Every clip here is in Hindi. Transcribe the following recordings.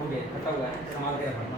हो गया, फटा हुआ है, संभाल के रखना।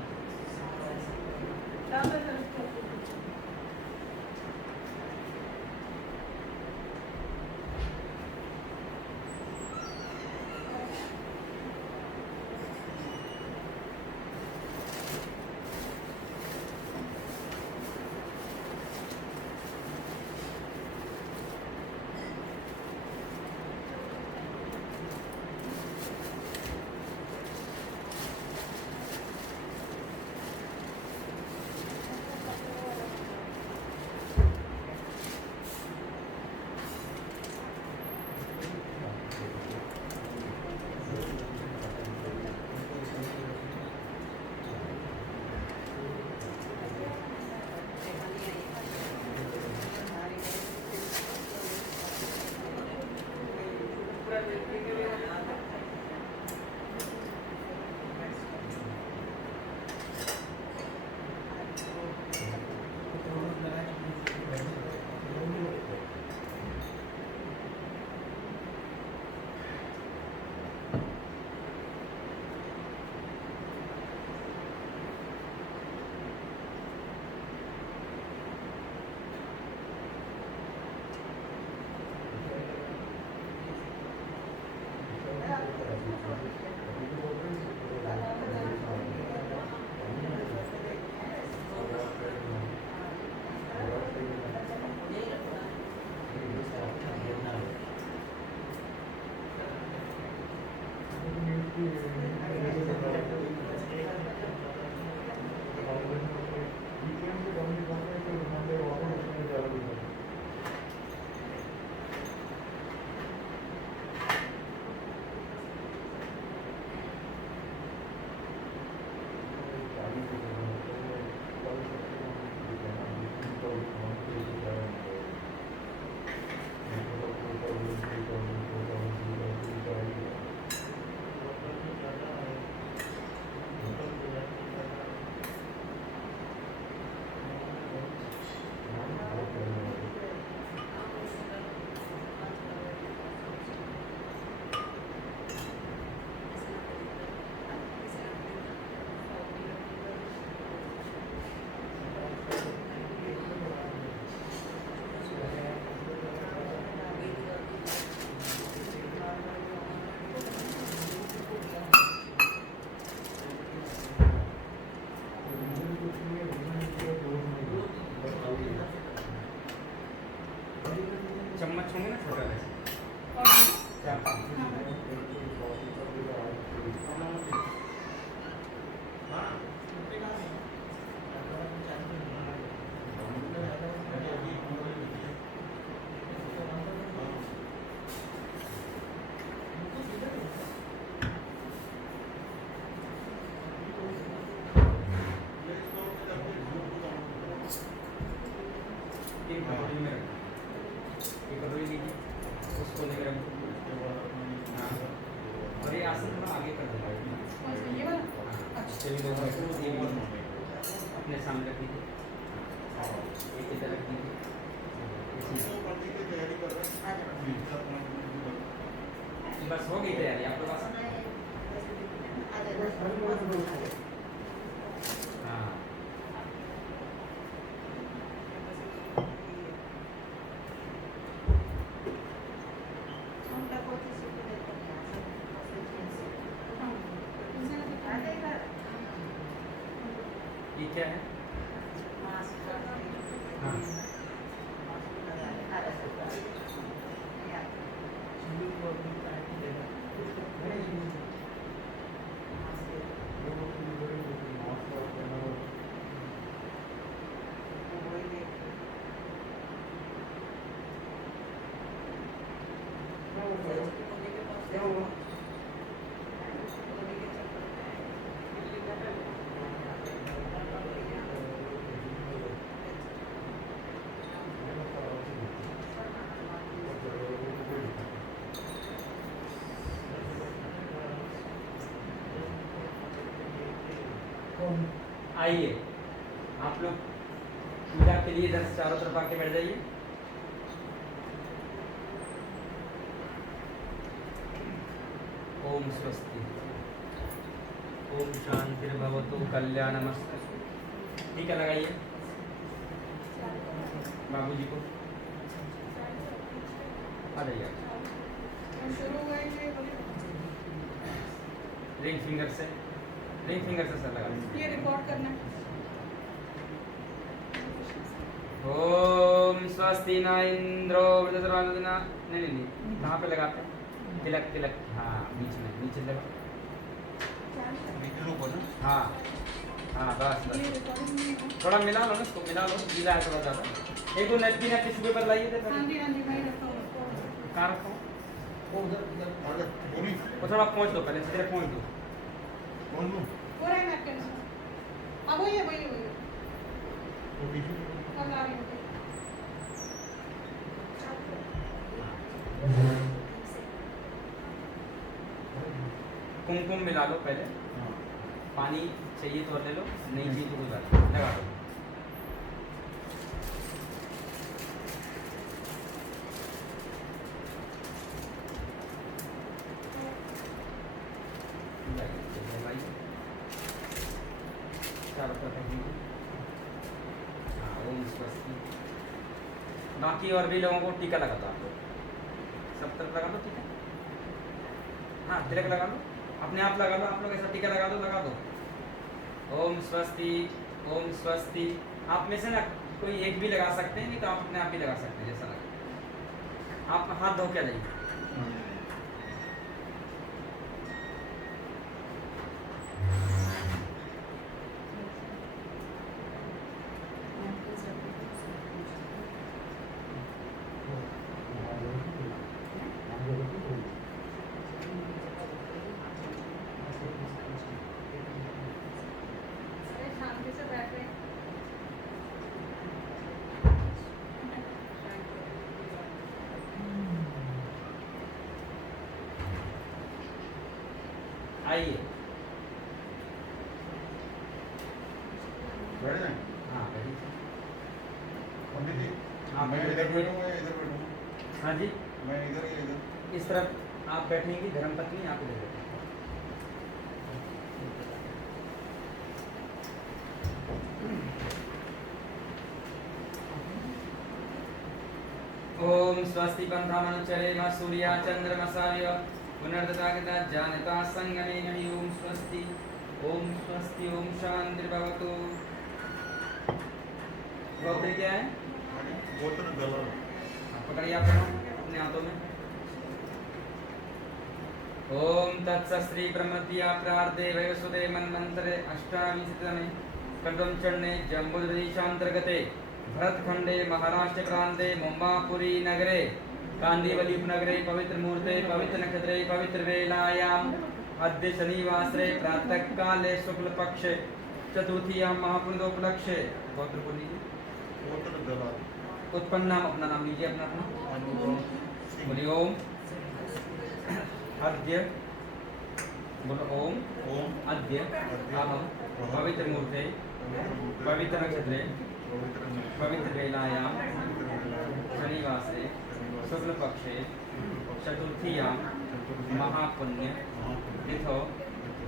चम्मच होंगे ना छोटा कटोरी लीजिए, उसको लेकर हाँ, और ये आसन थोड़ा आगे कर देना, ये वाला चलिए अपने सामने रख दीजिए, एक इधर रख दीजिए, बस हो गई तैयारी आपके पास। हाँ ये क्या है? हाँ आइए आप लोग पूजा के लिए इधर चारों तरफ आके बैठ जाइए। ओम स्वस्ति, ओम शांतिर्भवतु, कल्याणमस्तु। टीका लगाइए बाबूजी को। आ जाइए रिंग फिंगर से सर लगा ये रिकॉर्ड करना है। ओम स्वस्ति न इंद्रो वृद्धसर्वानुदिना। नहीं कहाँ पे लगाते हैं? तिलक हाँ बीच में, नीचे लगा। हाँ हाँ बस थोड़ा मिला लो ना इसको, मिला लो, गीला है थोड़ा ज़्यादा। एक दो नैपकिन या टिश्यू पेपर लाइए थे। हाँ जी भाई रखा हूँ। कहाँ रखा हूँ? वो थोड़ा पहुँच दो, पहले सीधे पहुँच दो। हो रहा है नैपकिन। अब वही अब ला रही हूँ। कुमकुम मिला लो पहले। पानी चाहिए तो ले लो, नहीं चाहिए तो कोई बात नहीं, लगा दो। ओम स्वस्ति। बाकी और भी लोगों को टीका लगा दो आप लोग, सब तरफ लगा दो टीका। हाँ तिलक लगा लो, अपने आप लगा लो, आप लोग ऐसा टीका लगा दो। ओम स्वस्ति, ओम स्वस्ति। आप में से ना कोई एक भी लगा सकते हैं, नहीं तो आप अपने आप भी लगा सकते हैं जैसा लगे। आप हाथ धो के जाइए। शांति से बैठ रहे। आइए बैठ जाएं। हाँ बैठिए। पंडित जी हाँ, मैं बैठिए। इधर बैठूंगा या इधर बैठूंगा? हाँ जी, मैं इधर या इधर? इस तरफ आप बैठेंगी, धर्मपत्नी आप इधर बैठेंगे। ओम स्वस्ति पंथामनुचरे मा सूर्या चंद्रमसाय पुनर्दतागता जानता संगमे नहि। ओम स्वस्ति, ओम स्वस्ति, ओम शांतिर्भवतु। गोत्र क्या है? गोत्र गला। आप पकड़िए आप अपने हाथों में। ओम तत्सश्री ब्रह्मत्या प्रार्थे वैवस्वते मन्वन्तरे अष्टाविंशतितमे कल्पं चरणे जम्बूद्वीशान्तर्गते भरतखंडे महाराष्ट्र प्रांते मुम्बापुरी नगरे कांदीवली उपनगरे पवित्र मूर्ते पवित्र नक्षत्रे पवित्र वेलायाम अद्य शनिवासरे प्रातः काले शुक्ल पक्षे चतुर्थीयां महापुण्योपलक्ष्ये। गोत्र बोलिए। गोत्र गला। उत्पन्न नाम अपना नाम लीजिए, अपना बोलिए। ओम अद्य, बोलो ओम अद्य अहम पवित्र मूर्ते पवित्र नक्षत्रे पवित्र वेलायां शनिवासरे शुक्ल पक्षे चतुर्थीयां महापुण्य तिथौ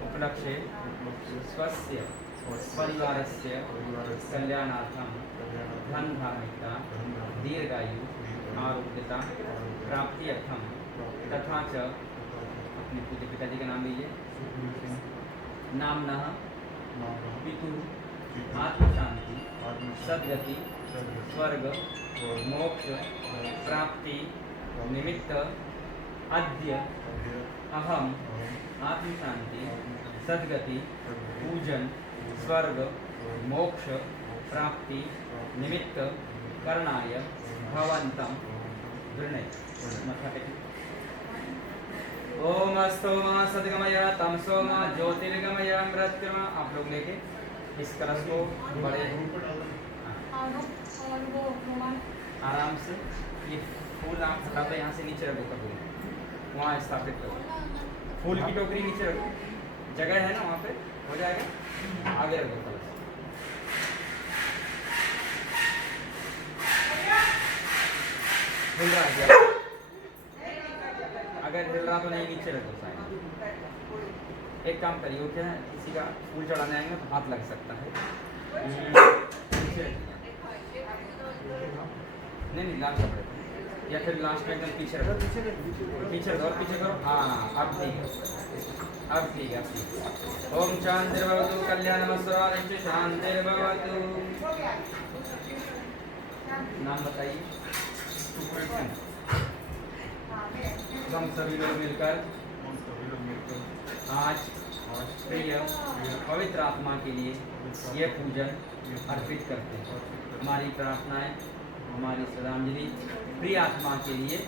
उपलक्ष्ये स्वस्य परिवारस्य कल्याणार्थं धन धार्मिकता दीर्घायु आरोग्यता प्राप्ति अर्थम तथा च अपने पूज्य पिताजी का नाम लीजिए। नामनः पितु आत्म शांति सद्गति स्वर्ग मोक्ष प्राप्ति निमित्त अद्य अहम आत्म शांति सद्गति पूजन स्वर्ग मोक्ष प्राप्ति निमित्त करणाय भवन्तं वृणे। मथा टेकिए। ओम अस्तोमा सद्गमय तमसोमा ज्योतिर्गमय मृत्युर्मा। आप लोग लेके इस कलश को बड़े और वो रोमान आराम से ये फूल आप हटा दो, यहाँ से नीचे रखो, कभी वहाँ स्थापित करो। फूल की टोकरी नीचे रखो, जगह है ना वहाँ पे, हो जाएगा। आगे रखो कलश। हिल रहा है क्या? अगर हिल रहा तो नहीं, नीचे रखो साइड। एक काम करिए, क्या है, किसी का फूल चढ़ाने आएंगे तो हाथ लग सकता है। नीचे रखिए। नहीं लास्ट कपड़े पे, या फिर लास्ट में एकदम पीछे रखो। पीछे करो, पीछे करो। हाँ अब ठीक है, अब ठीक है, अब ठीक है। ओम शांतिर्भवतु कल्याणमस्तु शांतिर्भवतु। नाम बताइए। हम सभी लोग मिलकर आज प्रिय पवित्र आत्मा के लिए यह पूजन अर्पित करते हैं। हमारी प्रार्थनाएं, हमारी श्रद्धांजलि प्रिय आत्मा के लिए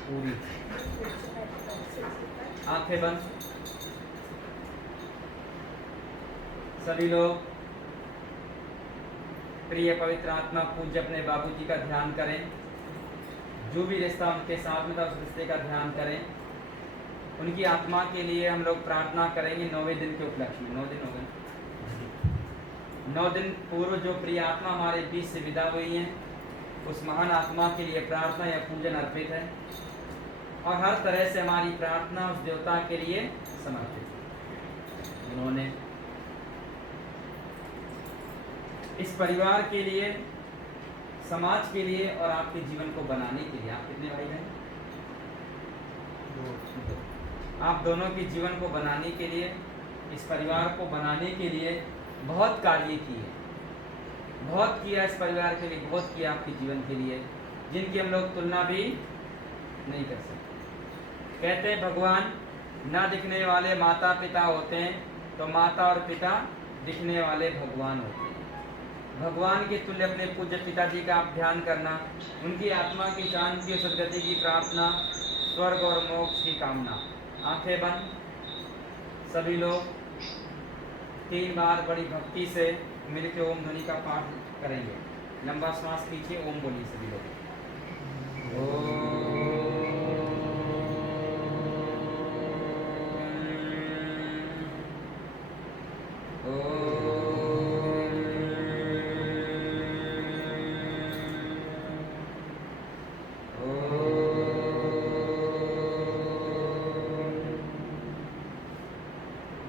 पूरी। आंखें बंद। सभी लोग प्रिय पवित्र आत्मा पूज्य अपने बाबूजी का ध्यान करें। जो भी रिश्ता उनके साथ में था उस रिश्ते का ध्यान करें। उनकी आत्मा के लिए हम लोग प्रार्थना करेंगे 9वें दिन के उपलक्ष्य में। 9 दिन हो गए। 9 दिन पूर्व जो प्रिय आत्मा हमारे बीच से विदा हुई हैं, उस महान आत्मा के लिए प्रार्थना या पूजन अर्पित है। और हर तरह से हमारी प्रार्थना उस देवता के लिए समर्पित है। उन्होंने इस परिवार के लिए, समाज के लिए और आपके जीवन को बनाने के लिए, आप कितने भाई बहन? आप दोनों के जीवन को बनाने के लिए, इस परिवार को बनाने के लिए बहुत कार्य किए, बहुत किया इस परिवार के लिए, बहुत किया आपके जीवन के लिए, जिनकी हम लोग तुलना भी नहीं कर सकते। कहते हैं भगवान ना दिखने वाले माता पिता होते हैं, तो माता और पिता दिखने वाले भगवान होते हैं। भगवान के तुल्य अपने पूज्य पिताजी का आप ध्यान करना, उनकी आत्मा की शांति और सद्गति की प्रार्थना, स्वर्ग और मोक्ष की कामना। आंखें बंद। सभी लोग 3 बार बड़ी भक्ति से मिलकर ओम ध्वनि का पाठ करेंगे। लंबा श्वास लीजिए, ओम बोलिए सभी लोग।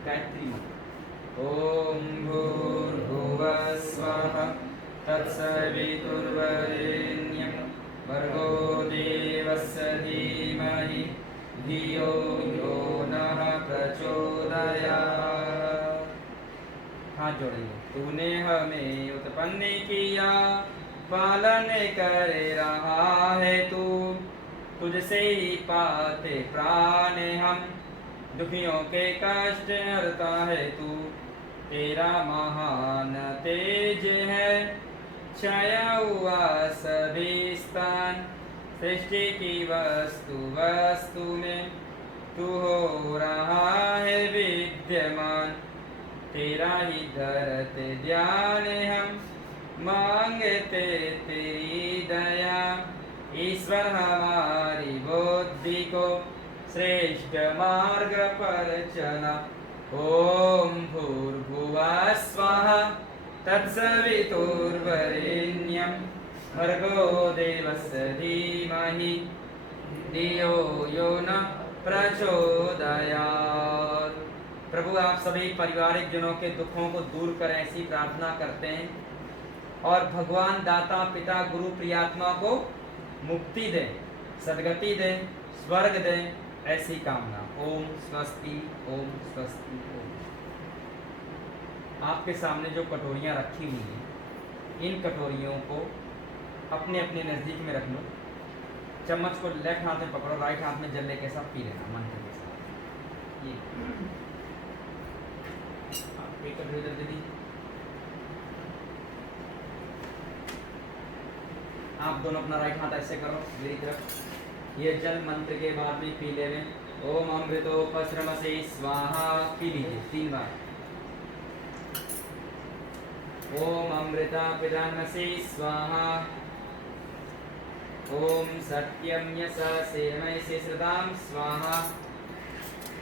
गायत्री मंत्र। ओम भूर्भुवः स्वः तत्सवितुर्वरेण्यं भर्गो देवस्य धीमहि धियो यो नः प्रचोदयात्। हाथ जोड़ेंगे। तूने हमें उत्पन्न किया, पालन कर रहा है तू, तुझसे ही पाते प्राण हम, दुखियों के कष्ट हरता है तू। तेरा महान तेज है, छाया हुआ सभी स्थान, सृष्टि की वस्तु वस्तु में तू हो रहा है विद्यमान। तेरा ही धरते ध्यान हम, मांगते तेरी दया। ईश्वर हमारी बुद्धि को श्रेष्ठ मार्ग पर चला। ओम भूर्भुवः स्वः तत्सवितुर्वरेण्यं भर्गो देवस्य धीमहि धियो यो नः प्रचोदयात्। प्रभु आप सभी पारिवारिक जनों के दुखों को दूर करें, ऐसी प्रार्थना करते हैं। और भगवान दाता पिता गुरु प्रियात्मा को मुक्ति दें, सद्गति दें, स्वर्ग दें, ऐसी कामना। ओम स्वस्ति, ओम स्वस्ति, ओम। आपके सामने जो कटोरियाँ रखी हुई हैं, इन कटोरियों को अपने अपने नज़दीक में रख लो। चम्मच को लेफ्ट हाथ में पकड़ो, राइट हाथ में जल लेके सब पी लेना मंत्र के साथ। ये आप एक कटोरी इधर दे दीजिए। आप दोनों अपना राइट हाथ ऐसे करो मेरी तरफ। ये जल मंत्र के बाद में पी लेवे। ओम अमृतोपश्रमसे स्वाहा, पी लीजिए 3 बार। ओम अमृता पिदानसे स्वाहा। ओम सत्यम यशसे मयसे सदाम स्वाहा।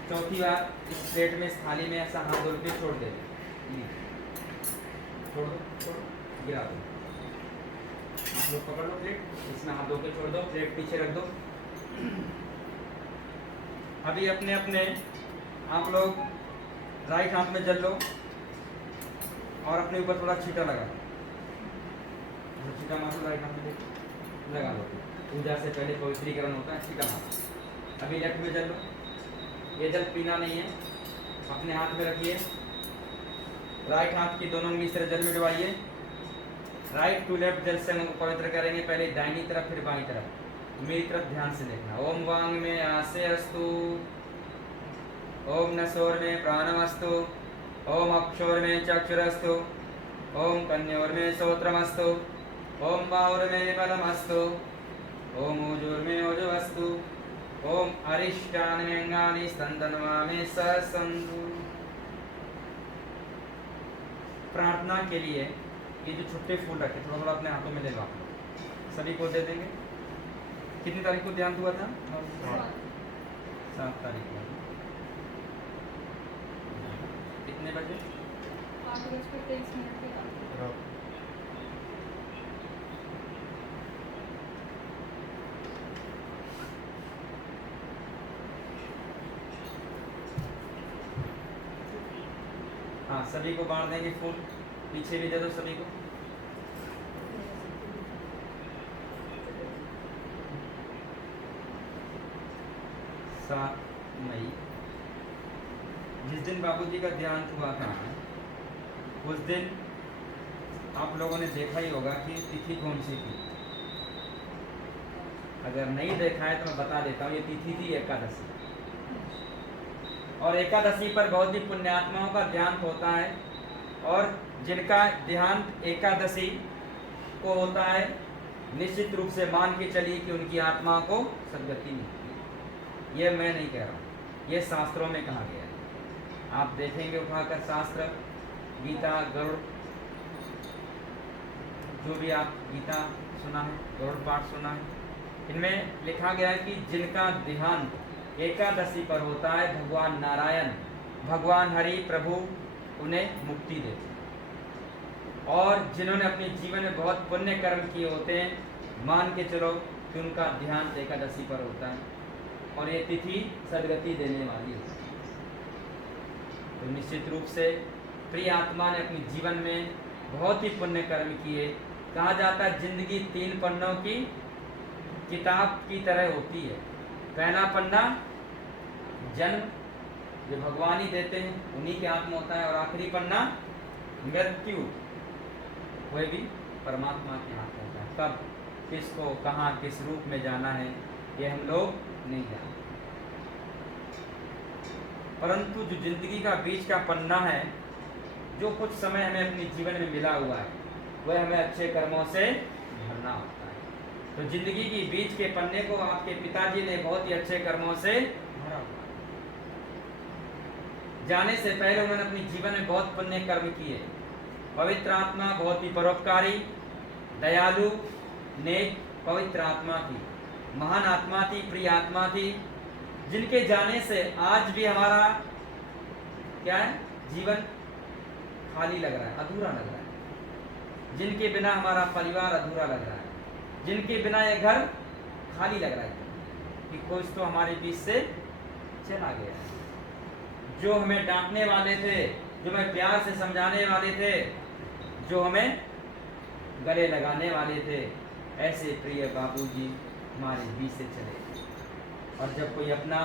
चौथी बार इस प्लेट में, इस थाली में ऐसा हाथ धो के छोड़ दे, छोड़ दो, गिरा दो। आप लोग पकड़ लो प्लेट, इसमें हाथ धो के छोड़ दो, प्लेट पीछे रख दो। अभी अपने अपने आप लोग राइट हाथ में जल लो और अपने ऊपर थोड़ा छींटा लगा, छींटा मारो राइट हाथ में लगा लो। पूजा से पहले पवित्रीकरण होता है, छींटा मारो। अभी लेफ्ट में जल लो, ये जल पीना नहीं है, अपने हाथ में रखिए। राइट हाथ की दोनों उंगली से जल में डुबाइए। राइट टू लेफ्ट जल से हम पवित्र करेंगे, पहले दाहिनी तरफ फिर बाईं तरफ। मेरी तरफ ध्यान से देखना। ओम वांग में आसे अस्तु, ओम नसोर में प्राणमस्तु, ओम अक्षोर में चक्षुरस्तु, ओम कन्योर में श्रोत्रमस्तु, ओम बाहुर में बलमस्तु, ओम ओजोर में ओजोस्तु, ओम अरिष्टान में अंगानि स्तंदनवा में ससंधु। प्रार्थना के लिए ये जो छुट्टे फूल रखे थोड़ा थोड़ा अपने हाथों में ले लो, आप लोग सभी को दे देंगे। कितनी तारीख को ध्यान हुआ था? 7 तारीख को। कितने बजे? 8:23 के बाद। हाँ, सभी को बांट देंगे फूल, पीछे भी दे दो सभी को। सात मई, जिस दिन बाबूजी का देहांत हुआ था उस दिन आप लोगों ने देखा ही होगा कि तिथि कौन सी थी। अगर नहीं देखा है तो मैं बता देता हूँ, ये तिथि थी एकादशी। और एकादशी पर बहुत ही पुण्यात्माओं का देहांत होता है, और जिनका देहांत एकादशी को होता है निश्चित रूप से मान के चलिए कि उनकी आत्मा को सद्गति मिलती है। ये मैं नहीं कह रहा हूँ, ये शास्त्रों में कहा गया है। आप देखेंगे उठाकर शास्त्र, गीता, गरुड़, जो भी आप गीता सुना है, गरुड़ पाठ सुना है, इनमें लिखा गया है कि जिनका देहांत एकादशी पर होता है, भगवान नारायण, भगवान हरि प्रभु उन्हें मुक्ति देते हैं। और जिन्होंने अपने जीवन में बहुत पुण्य कर्म किए होते हैं, मान के चलो कि उनका देहांत एकादशी पर होता है, और ये तिथि सद्गति देने वाली है। तो निश्चित रूप से प्रिय आत्मा ने अपने जीवन में बहुत ही पुण्य कर्म किए। कहा जाता है जिंदगी 3 पन्नों की किताब की तरह होती है। पहला पन्ना जन्म, जो भगवान ही देते हैं, उन्हीं के हाथ में होता है, और आखिरी पन्ना मृत्यु, वह भी परमात्मा के हाथ में होता है। कब, किसको, कहाँ, किस रूप में जाना है, ये हम लोग नहीं जानते। परंतु जो जिंदगी का बीच का पन्ना है, जो कुछ समय हमें अपने जीवन में मिला हुआ है, वह हमें अच्छे कर्मों से भरना होता है। तो जिंदगी की बीच के पन्ने को आपके पिताजी ने बहुत ही अच्छे कर्मों से भरा हुआ है। जाने से पहले उन्होंने अपने जीवन में बहुत पुण्य कर्म किए। पवित्र आत्मा बहुत ही परोपकारी, दयालु, नेक पवित्र आत्मा थी, महान आत्मा थी, प्रिय आत्मा थी, जिनके जाने से आज भी हमारा क्या है, जीवन खाली लग रहा है, अधूरा लग रहा है। जिनके बिना हमारा परिवार अधूरा लग रहा है, जिनके बिना ये घर खाली लग रहा है कि कुछ तो हमारे बीच से चला गया है। जो हमें डांटने वाले थे, जो हमें प्यार से समझाने वाले थे, जो हमें गले लगाने वाले थे, ऐसे प्रिय बाबूजी हमारे बीच से चले गए। और जब कोई अपना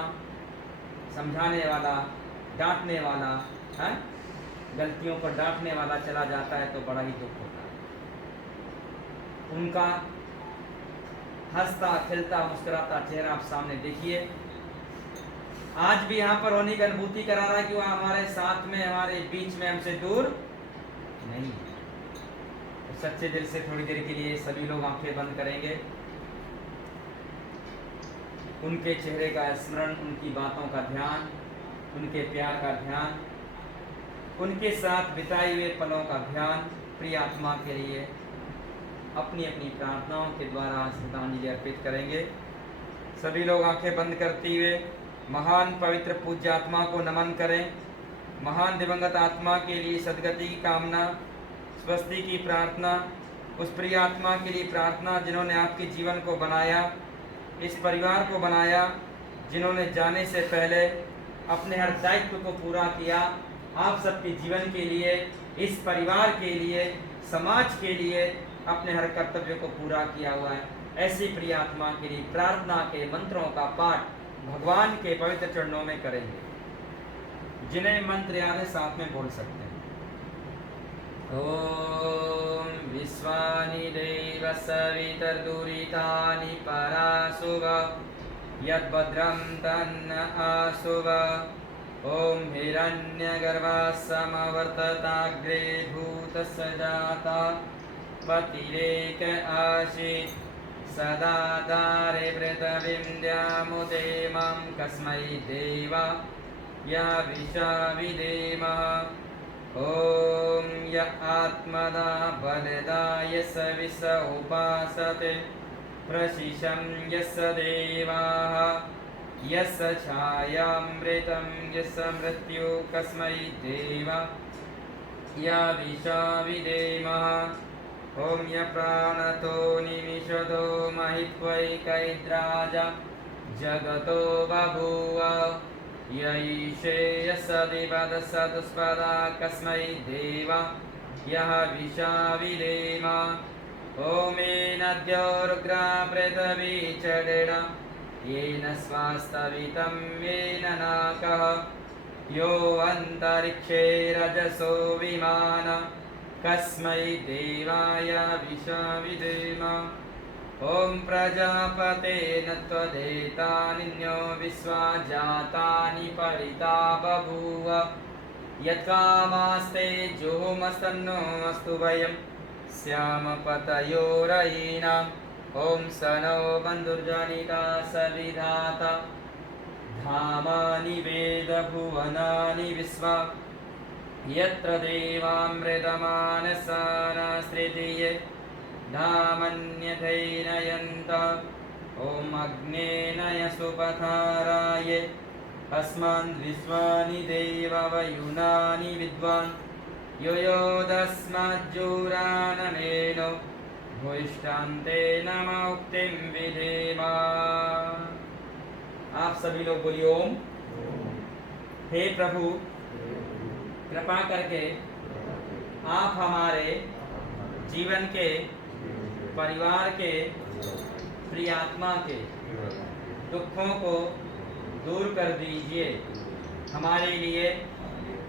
समझाने वाला, डांटने वाला है, गलतियों पर डांटने वाला चला जाता है तो बड़ा ही दुख होता है। उनका हंसता खिलता मुस्कुराता चेहरा आप सामने देखिए। आज भी यहाँ पर होने की अनुभूति करा रहा है कि वह हमारे साथ में, हमारे बीच में, हमसे दूर नहीं है। तो सच्चे दिल से थोड़ी देर के लिए सभी लोग आंखें बंद करेंगे। उनके चेहरे का स्मरण, उनकी बातों का ध्यान, उनके प्यार का ध्यान, उनके साथ बिताए हुए पलों का ध्यान, प्रिय आत्मा के लिए अपनी अपनी प्रार्थनाओं के द्वारा श्रद्धांजलि अर्पित करेंगे। सभी लोग आंखें बंद करते हुए महान पवित्र पूज्य आत्मा को नमन करें। महान दिवंगत आत्मा के लिए सद्गति की कामना, स्वस्ति की प्रार्थना, उस प्रिय आत्मा के लिए प्रार्थना जिन्होंने आपके जीवन को बनाया, इस परिवार को बनाया, जिन्होंने जाने से पहले अपने हर दायित्व को पूरा किया। आप सबके जीवन के लिए, इस परिवार के लिए, समाज के लिए अपने हर कर्तव्य को पूरा किया हुआ है। ऐसी प्रिय आत्मा के लिए प्रार्थना के मंत्रों का पाठ भगवान के पवित्र चरणों में करेंगे। जिन्हें मंत्र याद है साथ में बोल सकते हैं। ओम विश्वानि देव सवितर्दुरितानि पराशुभ यद्भद्रं तन्न आशुभ। ओम हिरण्यगर्भः समवर्तताग्रे भूतस्य जाता पतिरेक आसीत् सदा दारे वृतविन्द्यामुदे मां कस्मै देवा या विशाविदेमः। ओम य आत्मदा बलदाय स विष उपासते प्रशिशं यस्य देवाः यस्य छायामृतं यस्य मृत्यु कस्मै देवा या विशाविदेमः। ओम य प्राणतो निमिषतो महित्वैकैद्राज जगतो बभूव यैषे यस्सदिवदसदुष्पदा कस्मै देवा यः विशाविदेम। ओमेनाद्योरुग्रा पृथिवी चडेण येन स्वास्तवितं येन नाकः यो अन्तरिक्षे रजसो विमान कस्मै देवाय विशाविदेम। ओम प्रजापतेन त्वदेतानिन्यो विश्वा जातानि परिता बभूव यत्कामास्ते जुहुमस्तन्नो अस्तु वयं स्याम पतयोरयीनाम्। ओम सनो बन्धुर्जनिता सविधाता धामानि वेद भुवनानि विश्वा यत्र देवामृतमानसानास्त्रितीये धामन्यथैनयन्त। ओम अग्नेनय सुपथाराय अस्मान् विश्वानि देववयुनानि विद्वान् यो योदस्मज्जुराननेनो भूयिष्ठान्ते नम उक्तिं विधेमा। आप सभी लोग बोलिए ओम। हे प्रभु, कृपा करके आप हमारे जीवन के, परिवार के, प्रिय आत्मा के दुखों को दूर कर दीजिए। हमारे लिए,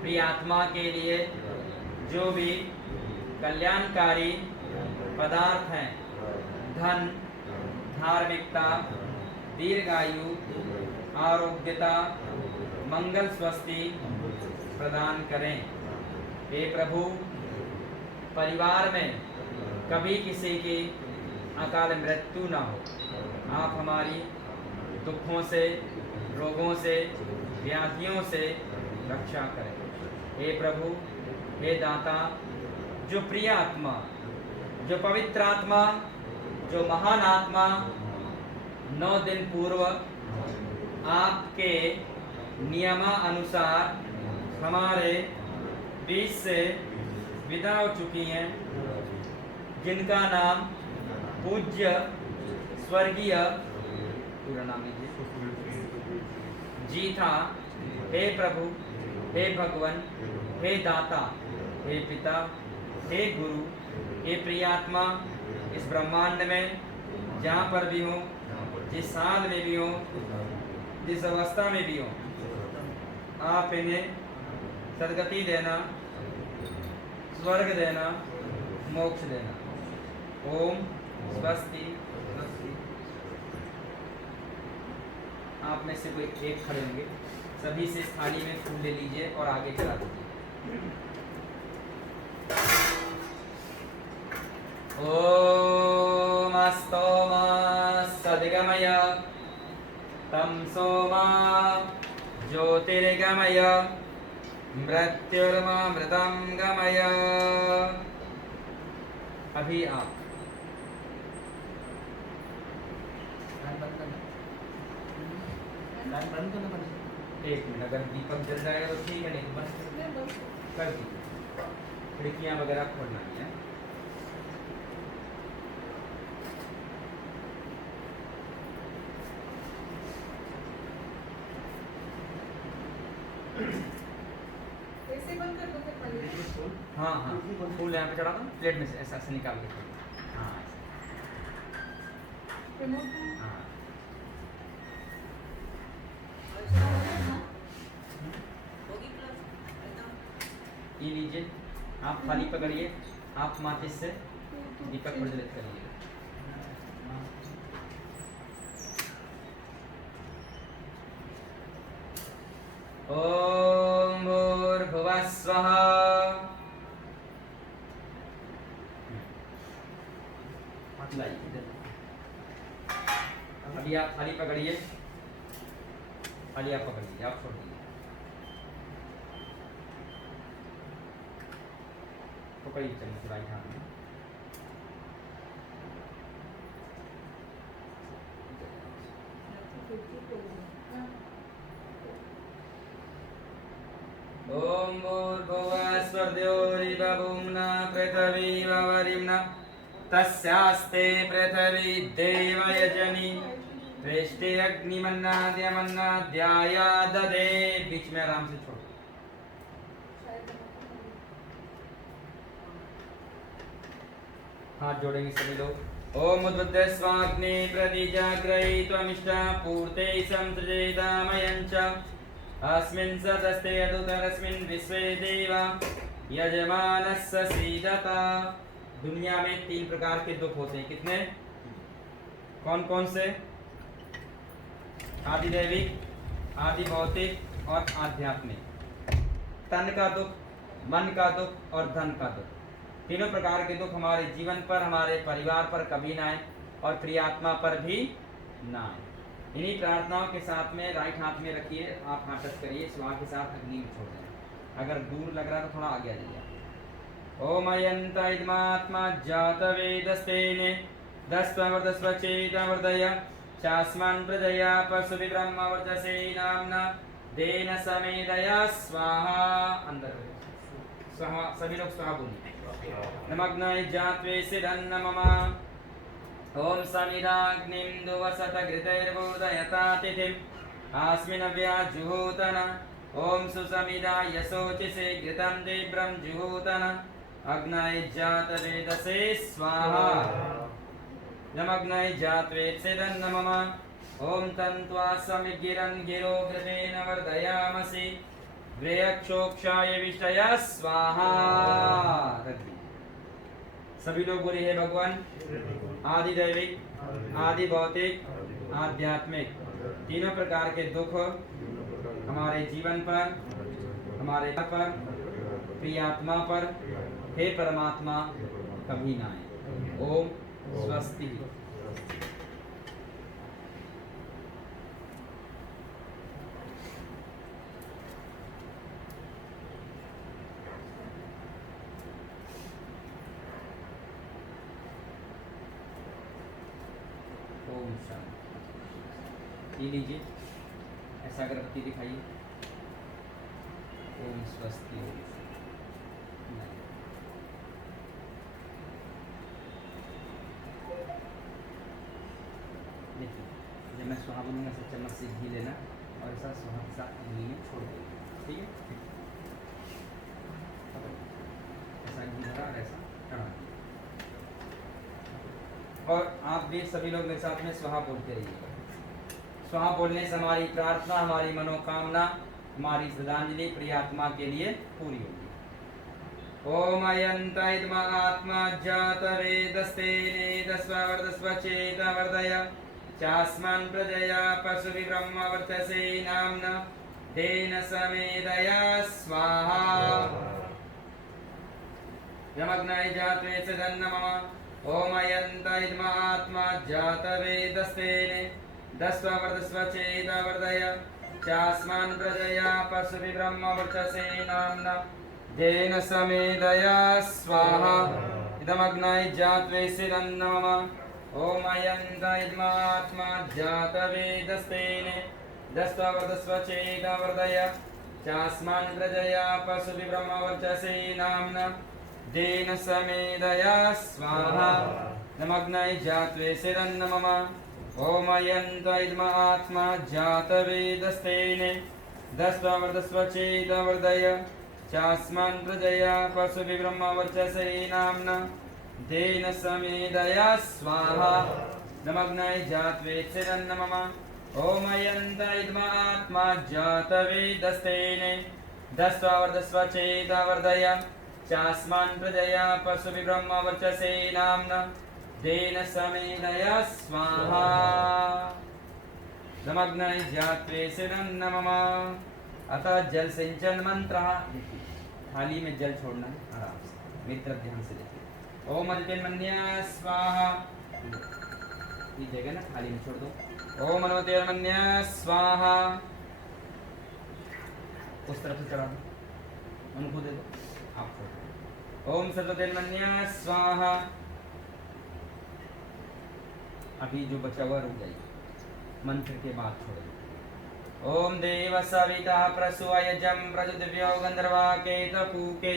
प्रिय आत्मा के लिए जो भी कल्याणकारी पदार्थ हैं, धन, धार्मिकता, दीर्घायु, आरोग्यता, मंगल, स्वस्ति प्रदान करें। हे प्रभु, परिवार में कभी किसी की अकाल मृत्यु न हो। आप हमारी दुखों से, रोगों से, व्याधियों से रक्षा करें। हे प्रभु, हे दाता, जो प्रिय आत्मा, जो पवित्र आत्मा, जो महान आत्मा 9 दिन पूर्व आपके नियमानुसार हमारे बीच से विदा हो चुकी हैं, जिनका नाम पूज्य स्वर्गीय, पूरा नाम लीजिए, जी था। हे प्रभु, हे भगवान, हे दाता, हे पिता, हे गुरु, हे प्रियात्मा, इस ब्रह्मांड में जहाँ पर भी हो, जिस हाल में भी हो, जिस अवस्था में भी हो, आप इन्हें सद्गति देना, स्वर्ग देना, मोक्ष देना। ओम स्वस्ति। आप में से कोई एक खड़े होंगे, सभी से इस थाली में फूल ले लीजिए और आगे चला दीजिए। ओम अस्तोमा सदिगमय तमसोमा ज्योतिर्गमय मृत्युर्मृतं गमय। अभी आप बंद करना पड़ेगा। एक मिनट, अगर दीपक जल जाएगा तो ठीक है, नहीं तो बंद कर दीजिए। खिड़कियाँ वगैरह खोलना नहीं है। ऐसे बंद कर दो फिर पहले। हाँ हाँ, फूल यहाँ पे चढ़ा दो, प्लेट में से ऐसा ऐसे निकाल के खोलो। हाँ रिमोट ऐसे। हाँ ये लीजिए, आप थाली पकड़िए, आप माचिस से दीपक प्रज्वलित करिए। ओम भूर्भुवः स्वः। लाइए इधर। अभी आप थाली पकड़िए, थाली आप पकड़िए, आप छोड़ दीजिए। पकड़िए चम्मच राइट हाथ में। ओम भूर्भुवः स्वर्द्योरिवभूम्ना पृथिवी वरिम्ना तस्यास्ते पृथिवी देवयजनी पृष्ठे अग्निमन्नाद्यमन्नाद्याया ददे। बीच में आराम से छोड़ो। हाथ जोड़ेंगे सभी लोग। ओम उद्बुद्ध स्वाग्ने प्रदिजाग्रही त्वमिष्टा पूर्ते संसृजेदामयं च अस्मिन् सदस्ते अदुतरस्मिन् विश्वे देवा यजमानस्य सीदता। दुनिया में 3 प्रकार के दुख होते हैं। कितने? कौन कौन से? आदि दैविक, आदि भौतिक और आध्यात्मिक। तन का दुख, मन का दुख और धन का दुख। तीनों प्रकार के दुख हमारे जीवन पर, हमारे परिवार पर कभी ना आए और प्रियात्मा पर भी ना आए। इन्हीं प्रार्थनाओं के साथ में राइट हाथ में रखिए, आप हाथ टच करिए, स्वाहा के साथ अग्नि में छोड़ दें। अगर दूर लग रहा है तो थोड़ा आगे आ जाइए। ओम अयंत इदमात्मा जातवेदस्तेने दस्त्ववर्धस्वचेतवर्धय चास्मान् प्रजया पशुभि ब्रह्मवर्चसे नाम्ना देन समेदया स्वाहा। अंदर स्वाहा, सभी लोग स्वाहा बोलिए। नमग्नाय जात्वे सिरन्नममा। ओम समिदाग्निं दुवसत घृतैर्बोधयतातिथिम् आस्मिन्नव्या जुहोतन। ओम सुसमिदा यशोचिसे घृतं तीव्रं जुहोतन अग्नये जातवेदसे स्वाहा। नमग्नये जात्वेत्सिदन्नमम। ओम तन्त्वा समिगिरं गिरो घृतेन वर्धयामसि व्रेयक्षोक्षाय विष्टय स्वाहा। सभी लोग बोले हे भगवान, आदि दैविक, आदि भौतिक, आध्यात्मिक तीनों प्रकार के दुख हमारे जीवन पर, हमारे पर, प्रियात्मा पर, हे परमात्मा कभी ना आए। ओम स्वस्ति। ओम शांति। ये लीजिए, ऐसा अगरबत्ती दिखाइए। ओम स्वस्ति। देखिए, जब मैं स्वाहा बनूंगा ऐसा चम्मच से घी लेना और ऐसा स्वाहा के साथ अग्नि में छोड़ देना। ठीक है, ऐसा घी भरा और ऐसा चढ़ा दिया। और आप भी सभी लोग मेरे साथ में स्वाहा बोलते रहिएगा। स्वाहा बोलने से हमारी प्रार्थना, हमारी मनोकामना, हमारी श्रद्धांजलि प्रियात्मा के लिए पूरी होगी। ओम अयंत इदमात्मा जातवेदस्तेने दस्वर्धस्वचेतवर्धय चास्मान् प्रजया पशुभि ब्रह्मवर्चसे नाम्ना तेन समेदया स्वाहा। यमग्नाय जात्वेत्सिदन्नमम। ओम अयंत इदमात्मा जातवेदस्तेने दस्वर्धस्वचेतवर्धय चास्मान् प्रजया पशुभि ब्रह्मवर्चसे नाम्ना तेन समेदया स्वाहा। इदमग्नाय जात्वेत्सिदन्नमम। ओम अयंत इदमात्मा जातवेदस्तेने दस्त्वा वर्धस्व चेदा वर्धय चास्मान् प्रजया पशुभि ब्रह्मवर्चसे नाम्ना देन समेदया स्वाहा नमग्नाय जात्वे सिरन्न मम ओमयन्त इद्म आत्मा जातवेदस्तेने दस्त्वा वर्धस्व चेदा वर्धय चास्मान् प्रजया पशुभि ब्रह्मवर्चसे नाम्ना देन समेदया स्वाहा नमग्नाय जात्वे सिरन्न मम ओमयन्त इद्म आत्मा जातवेदस्तेने दस्त्वा वर्धस्व चेदा वर्धय चास्मान् प्रजया पशुभि ब्रह्मवर्चसे नाम्ना देन समेदया स्वाहा नमग्नाय जात्वे सिरन्न मम। अतः जल सिंचन मंत्र थाली में जल छोड़ना है आराम से, मेरी तरफ ध्यान से देखिए। ओम अदित्यन्मन्या स्वाहा, ये जगह ना थाली में छोड़ दो। ओम अनोत्यन्मन्या स्वाहा, उस तरफ से चढ़ा दो, उनको दे दो, आप छोड़ दो। ओम सरस्वत्यन्मन्या स्वाहा, अभी जो बचा हुआ रुक जाइए, मंत्र के बाद छोड़ेंगे। ओम देव सविता प्रसूयजं प्रजुदिव्यो गंधर्वाकेतपूके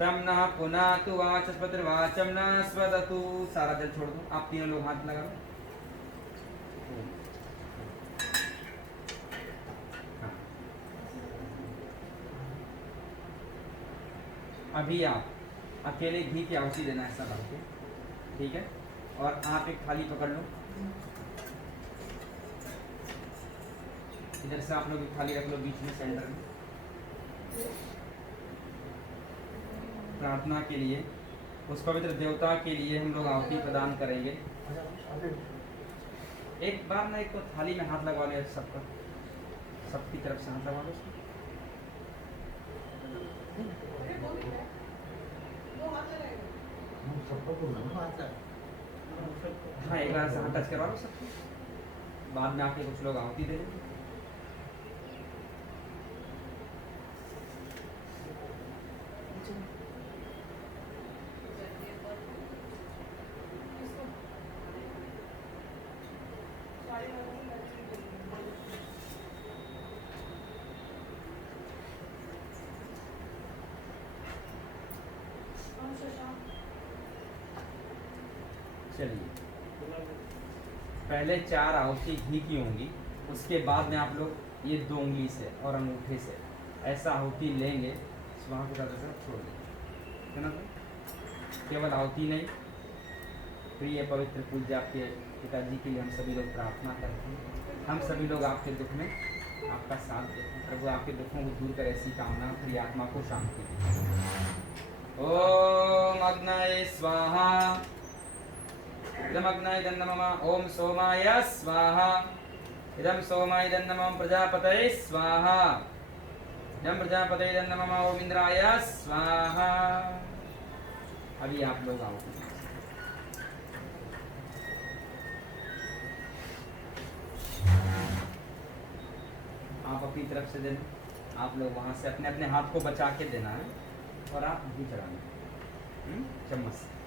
तम नः पुनातु वाचस्पतिर्वाचं न स्वदतु। सारा जल छोड़ दो, आप तीनों लोग हाथ लगा लो। हाँ। अभी आप अकेले घी की आहुति देना, ऐसा करके, ठीक है। और आप एक थाली पकड़ लो, इधर से आप लोग एक थाली रख लो बीच में सेंटर में। प्रार्थना के लिए, उस पवित्र देवता के लिए हम लोग आहुति प्रदान करेंगे। एक बार ना एक तो थाली में हाथ लगवा ले, सबका, सबकी तरफ से हाथ लगवा लो। हाँ, एक बार से हाथ टच करवा लो सबको, बाद में आके कुछ लोग आहुति दे देंगे। चलिए, पहले 4 आहुति घी की होंगी, उसके बाद में आप लोग ये 2 उंगली से और अंगूठे से ऐसा आहुति लेंगे, वहाँ को ज़्यादा से छोड़ देंगे, है ना। केवल आहुति नहीं, प्रिय पवित्र पूज्य आपके पिताजी के लिए हम सभी लोग प्रार्थना करते हैं। हम सभी लोग आपके दुख में आपका साथ देते हैं। प्रभु आपके दुखों को दूर करे, ऐसी कामना, प्रिय आत्मा को शांति दे। ओम अग्नये स्वाहा, इदम अग्नये नमः। ओम सोमाय स्वाहा, इदम सोमाय नमः। प्रजापतये स्वाहा, इदम प्रजापतये नमः। ओम इंद्राय स्वाहा। अभी आप लोग आओ, आप अपनी तरफ से देना, आप लोग वहां से अपने अपने हाथ को बचा के देना है, और आप घी चढ़ाना चम्मच से।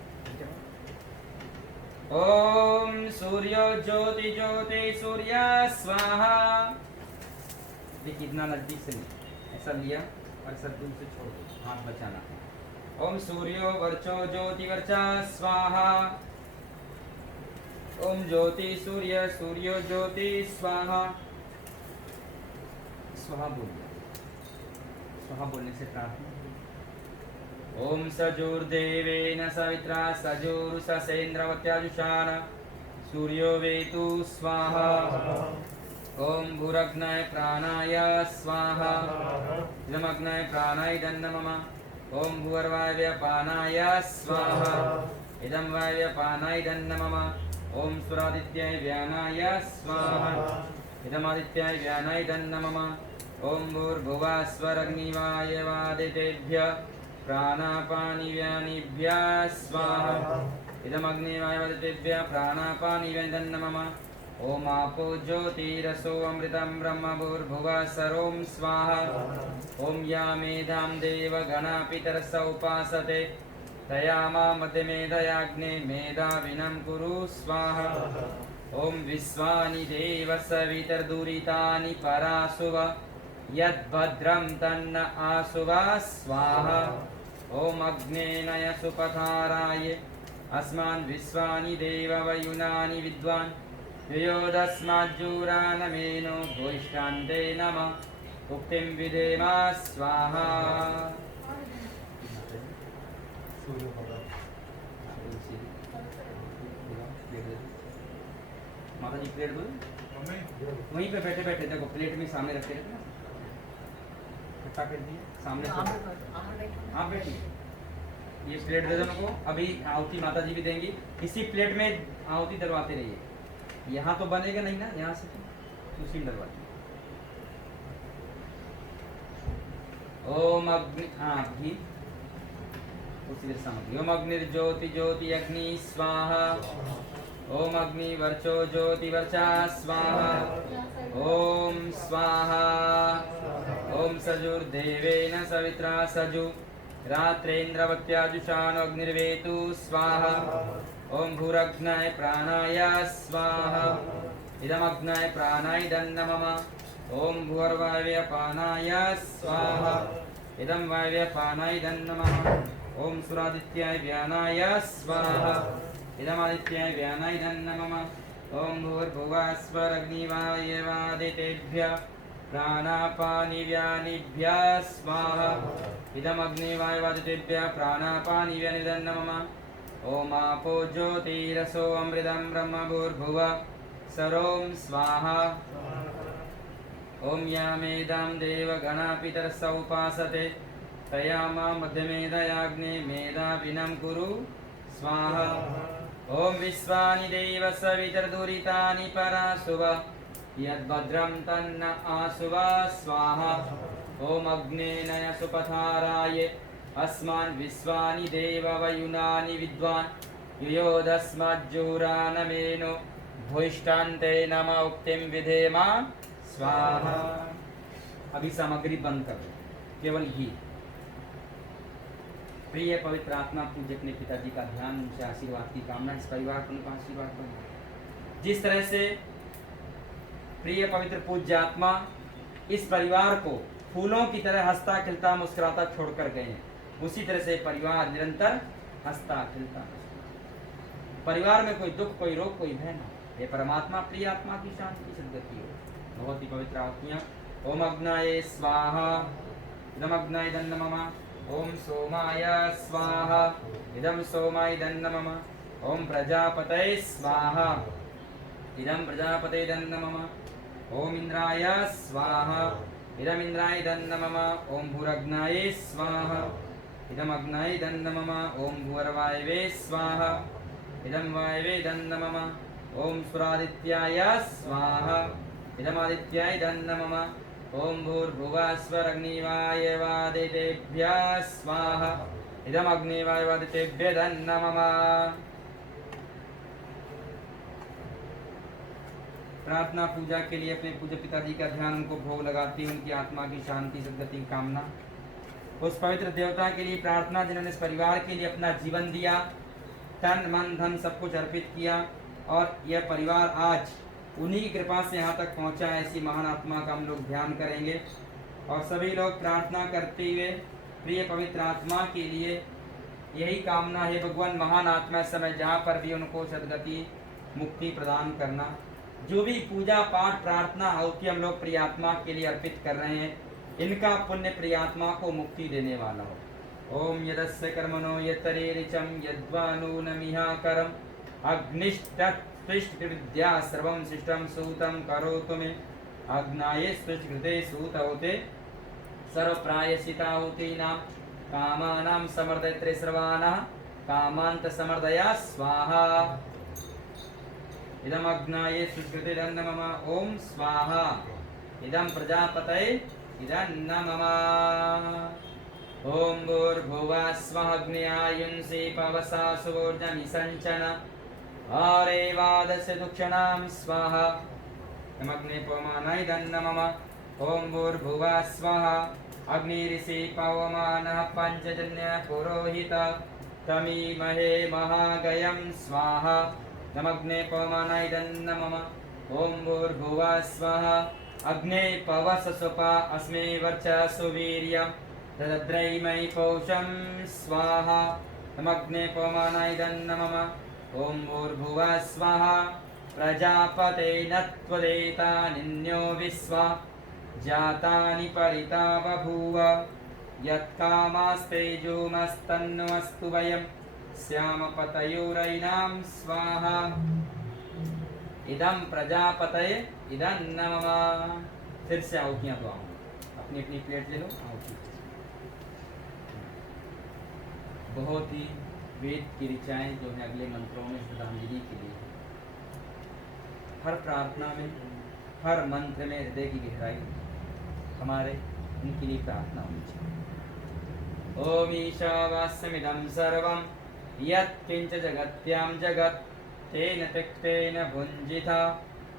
ओम सूर्य ज्योति ज्योति सूर्य स्वाहा। ये कितना नजदीक से नहीं, ऐसा लिया और ऐसा दूर से छोड़ दो, हाथ बचाना। ओम सूर्यो वर्चो ज्योति वर्चा स्वाहा। ओम ज्योति सूर्य सूर्यो ज्योति स्वाहा। स्वाहा बोलिए, स्वाहा बोलने से प्रार्थना। ओम सजोर्देवेन सवित्रा सजोरुषसेन्द्रवत्याजुषाण सूर्यो वेतु स्वाहा। ओम भूरग्नाय प्राणाय स्वाहा, इदमग्नाय प्राणाय नमः। ओम भूर्वायव्यपानाय स्वाहा, इदं वायव्यपानाय नमः। ओम सुरादित्याय व्यानाय स्वाहा, इदमादित्याय व्यानाय नमः। ओम भूर्भुवः स्वरग्निवायवादितेभ्यः प्राणापानिव्यानिभ्यः स्वाहा, इदमग्निवायवादितेभ्यः प्राणापानिव्यानिभ्यः नमः। ओम आपो ज्योतिरसो अमृतं ब्रह्म भूर्भुवः सरोम स्वाहा। ओम या मेधां देवगणा पितरस उपासते तया मा मध्यमेधयाग्ने मेधाविनं कुरु स्वाहा। ओम विश्वानि देव सवितर्दुरितानि परासुव यद्भद्रं तन्न आसुवा स्वाहा ओम अग्नेनय सुपथाराय अस्मान् विश्वानि देव वयुनानि विद्वान् योदस्माज्जूरानमेनो भूयिष्ठान्ते नमः उक्तिं विधेमा स्वाहा माता जी प्लेट दो मम्मी वहीं पे बैठे बैठे देखो प्लेट में सामने रखे रहते ना इकट्ठा कर दिए सामने से आप बैठिए ये प्लेट दे दो उनको अभी आहुति माता जी भी देंगी इसी प्लेट में आहुति डलवाते रहिए यहाँ तो बनेगा नहीं ना यहाँ से उसी में डलवाइए ओम अग्नि हाँ घी उसी के सामग्री ओम अग्निर्ज्योति ज्योति अग्नि स्वाहा ओम अग्नि वर्चो ज्योति वर्चा स्वाहा ओम स्वाहा ओम सजुर्देवेन सवित्रा सजु रात्रेन्द्रवत्याजुषान अग्निर्वेतु स्वाहा ओम भूरग्नाय प्राणाय स्वाहा इदमग्नाय प्राणाय दन्नमम ओम भूर्वायव्यपानाय स्वाहा इदं वायव्यपानाय दन्नमम ओम सुरादित्याय व्यानाय स्वाहा इदमादित्याय व्यानाय दन्नमम ओम भूर्भुवस्वरग्निवायवादितेभ्यः प्राणापानिव्यानिभ्यः स्वाहा इदमग्निवायवादितेभ्यः प्राणापानिव्यानिदन्नमम ओम आपो ज्योतिरसो अमृतं ब्रह्म भूर्भुव सरोम स्वाहा ओम यामेदां देवगणापितरस्य उपासते तया मा मध्यमेधयाग्ने मेधाविनं कुरु स्वाहा ओम विश्वानि देव सवितर्दुरितानि परासुव यद्भद्रं तन्न आसुव स्वाहा ओम अग्नेनय सुपथाराय अस्मान् विश्वानि देव वयुनानि विद्वान् युयोदस्माज्जूरानमेनो भूयिष्ठान्ते नमः उक्तिं विधेमा स्वाहा अभी सामग्री बंद कर दो केवल घी प्रिय पवित्र आत्मा पूज्य अपने पिताजी का ध्यान उनसे आशीर्वाद की कामना इस परिवार को उनका आशीर्वाद करो जिस तरह से प्रिय पवित्र पूज्य आत्मा इस परिवार को फूलों की तरह हंसता खिलता मुस्कुराता छोड़कर गए हैं उसी तरह से परिवार निरंतर हंसता खिलता परिवार में कोई दुख कोई रोग कोई भय न ये परमात्मा प्रिय आत्मा की शांति की सद्गति हो बहुत ही पवित्र आहुतियां ओम अग्नाय स्वाहा इदम अग्नाय दन्नमम ओम सोमाय स्वाहा इदम सोमाय दन्नमम ओम प्रजापतये स्वाहा इदम प्रजापतये दन्नमम ओम इंद्राय स्वाहा इदम इंद्राय दन्नमम ओम भूरग्नाय स्वाहा इदम अग्नाय दन्नमम ओम भूर्वायवे स्वाहा इदम वायवे दन्नमम ओम सुरादित्याय स्वाहा इदमादित्याय दन्नमम ओम भूर्भुवस्वरग्निवायवादितेभ्यः स्वाहा इदमग्निवायवादितेभ्यः दन्नमम प्रार्थना पूजा के लिए अपने पूज्य पिताजी का ध्यान उनको भोग लगाती उनकी आत्मा की शांति सद्गति की कामना उस पवित्र देवता के लिए प्रार्थना जिन्होंने इस परिवार के लिए अपना जीवन दिया तन मन धन सब कुछ अर्पित किया और यह परिवार आज उन्हीं की कृपा से यहाँ तक पहुँचा है ऐसी महान आत्मा का हम लोग ध्यान करेंगे और सभी लोग प्रार्थना करते हुए प्रिय पवित्र आत्मा के लिए यही कामना है भगवान महान आत्मा इस समय जहाँ पर भी उनको सद्गति मुक्ति प्रदान करना जो भी पूजा पाठ प्रार्थना आहुति हम लोग प्रिय आत्मा के लिए अर्पित कर रहे हैं इनका पुण्य प्रिय आत्मा को मुक्ति देने वाला हो ओम यदस्य कर्मणो यतरे ऋचं यद्वानूनमिहाकरम् अग्निष्टविद्या सर्वं शिष्टं सूतं करोतु मे अग्नाये स्पृष्टकृते सूतौते सर्वप्रायश्चिताहुतीनां कामानां समर्दयत्रे सर्वाणः कामान्त समर्दया स्वाहा इदम अग्नाये स्पृष्टकृते दन्नमम ओम स्वाहा इदम प्रजापतये इदन्नमम ओम भूर्भुवः स्वः अग्न्यायुंसि पवसा सुवोर्जमिसञ्चन आरेवादस्य दुक्षणां स्वाहा इदमग्ने पवमानाय दन्नमम ओम भूर्भुवः स्वः अग्निरिषि पवमानः पञ्चजन्य पुरोहित तमीमहे महागयं स्वाहा नमग्ने पवमानाय नमः। ओम भूर्भुवः स्वाहा अग्ने पवस स्वपा अस्मै वर्चसु वीर्यं तद्रैमहि पौषं स्वाहा नमग्ने पवमानाय नमः। ओम भूर्भुवः स्वाहा प्रजापते नत्वदेता निन्यो विश्वा जातानि परिता बभूव यत्कामास्तेजोमस्तन्नमस्तु वयं श्यामपतयोरयिनां स्वाहा इदं प्रजापतये इदं नमः। फिर से आहुतियां दो अपनी अपनी प्लेट ले लो आहुति। बहुत ही वेद की ऋचाएं जो है अगले मंत्रों में श्रद्धांजलि के लिए। हर प्रार्थना में हर मंत्र में हृदय की गहराई हमारे उनके लिए प्रार्थना होनी चाहिए। ओम ईशावास्यमिदं सर्वं यत्किंच जगत्यां जगत् तेन त्यक्तेन भुञ्जिता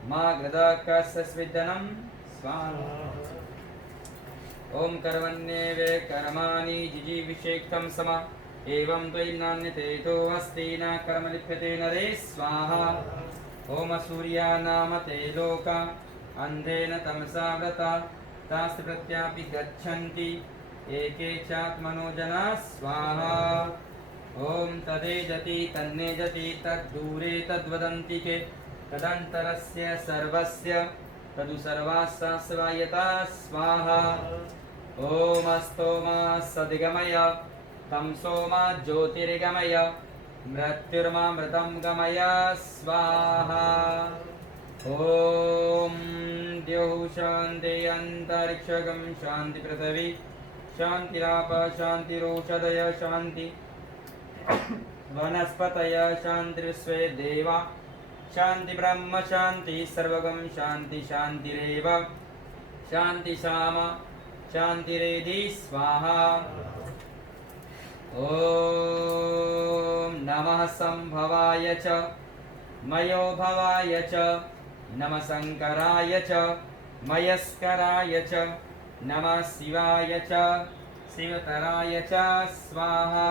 मा गृदकस्य स्विदनं स्वाहा। ओम कर्मण्येवे कर्माणि जिजीविषेक्तं समा एवं त्वयि नान्यतेतो अस्ति न कर्म लिप्यते नरे स्वाहा। ओम सूर्या नाम ते लोका अन्धेन तमसा व्रता तास्ति प्रत्यापि गच्छन्ति एके चात्मनो जना स्वाहा। ओम तदेजति तन्नेजति तद्दूरे तद्वदन्ति के तदन्तरस्य सर्वस्य तदु सर्वास्सास्वायता स्वाहा। ओम अस्तोमा सदिगमय तमसोमा ज्योतिर्गमय मृत्युर्मामृतं गमय स्वाहा। ओम द्यौः शान्ति अन्तरिक्षगं शान्ति पृथिवी शान्तिराप शान्तिरोषधय शान्ति वनस्पतय शान्तिर्विश्वे देवा शान्ति ब्रह्म शान्ति सर्वगं शान्ति शान्तिरेव शान्ति सामा शान्तिरेधि स्वाहा। ओम नमः संभवाय च मयो भवाय च नमः शंकराय च मयस्कराय च नमः शिवाय च शिवतराय च स्वाहा।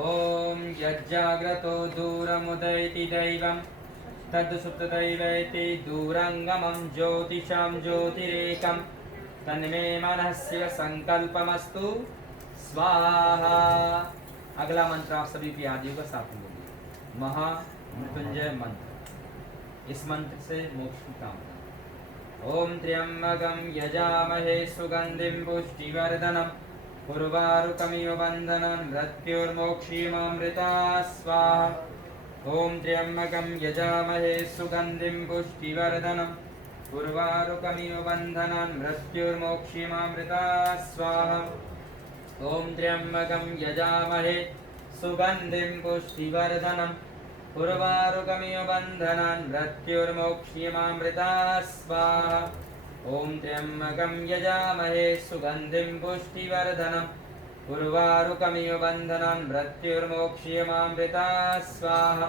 ओम यज्जाग्रतो दूरमुदयति दैवं तद्सुप्तदैवैति दूरंगमं ज्योतिषां ज्योतिरेकं तन्मे मनस्य संकल्पमस्तु स्वाहा। अगला मंत्र आप सभी की आदियों का साथ में बोलिए। महामृत्युंजय मंत्र। इस मंत्र से मोक्ष की कामना। ओम त्र्यंबकं यजामहे सुगंधिं पुष्टिवर्धनम् उर्वारुकमिव बन्धनं मृत्युर्मोक्षीयमामृता स्वाहा। ओम त्र्यंबकं यजामहे सुगंधिं पुष्टिवर्धनम् उर्वारुकमिव बन्धनं मृत्युर्मोक्षीयमामृता स्वाहा। ओम त्र्यंबकं यजामहे सुगंधिं पुष्टिवर्धनम् उर्वारुकमिव बन्धनं मृत्युर्मोक्षीयमामृता स्वाहा। ओम त्र्यंबकं यजामहे सुगंधिं पुष्टिवर्धनम् उर्वारुकमिव बन्धनं मृत्युर्मोक्षीयमामृता स्वाहा।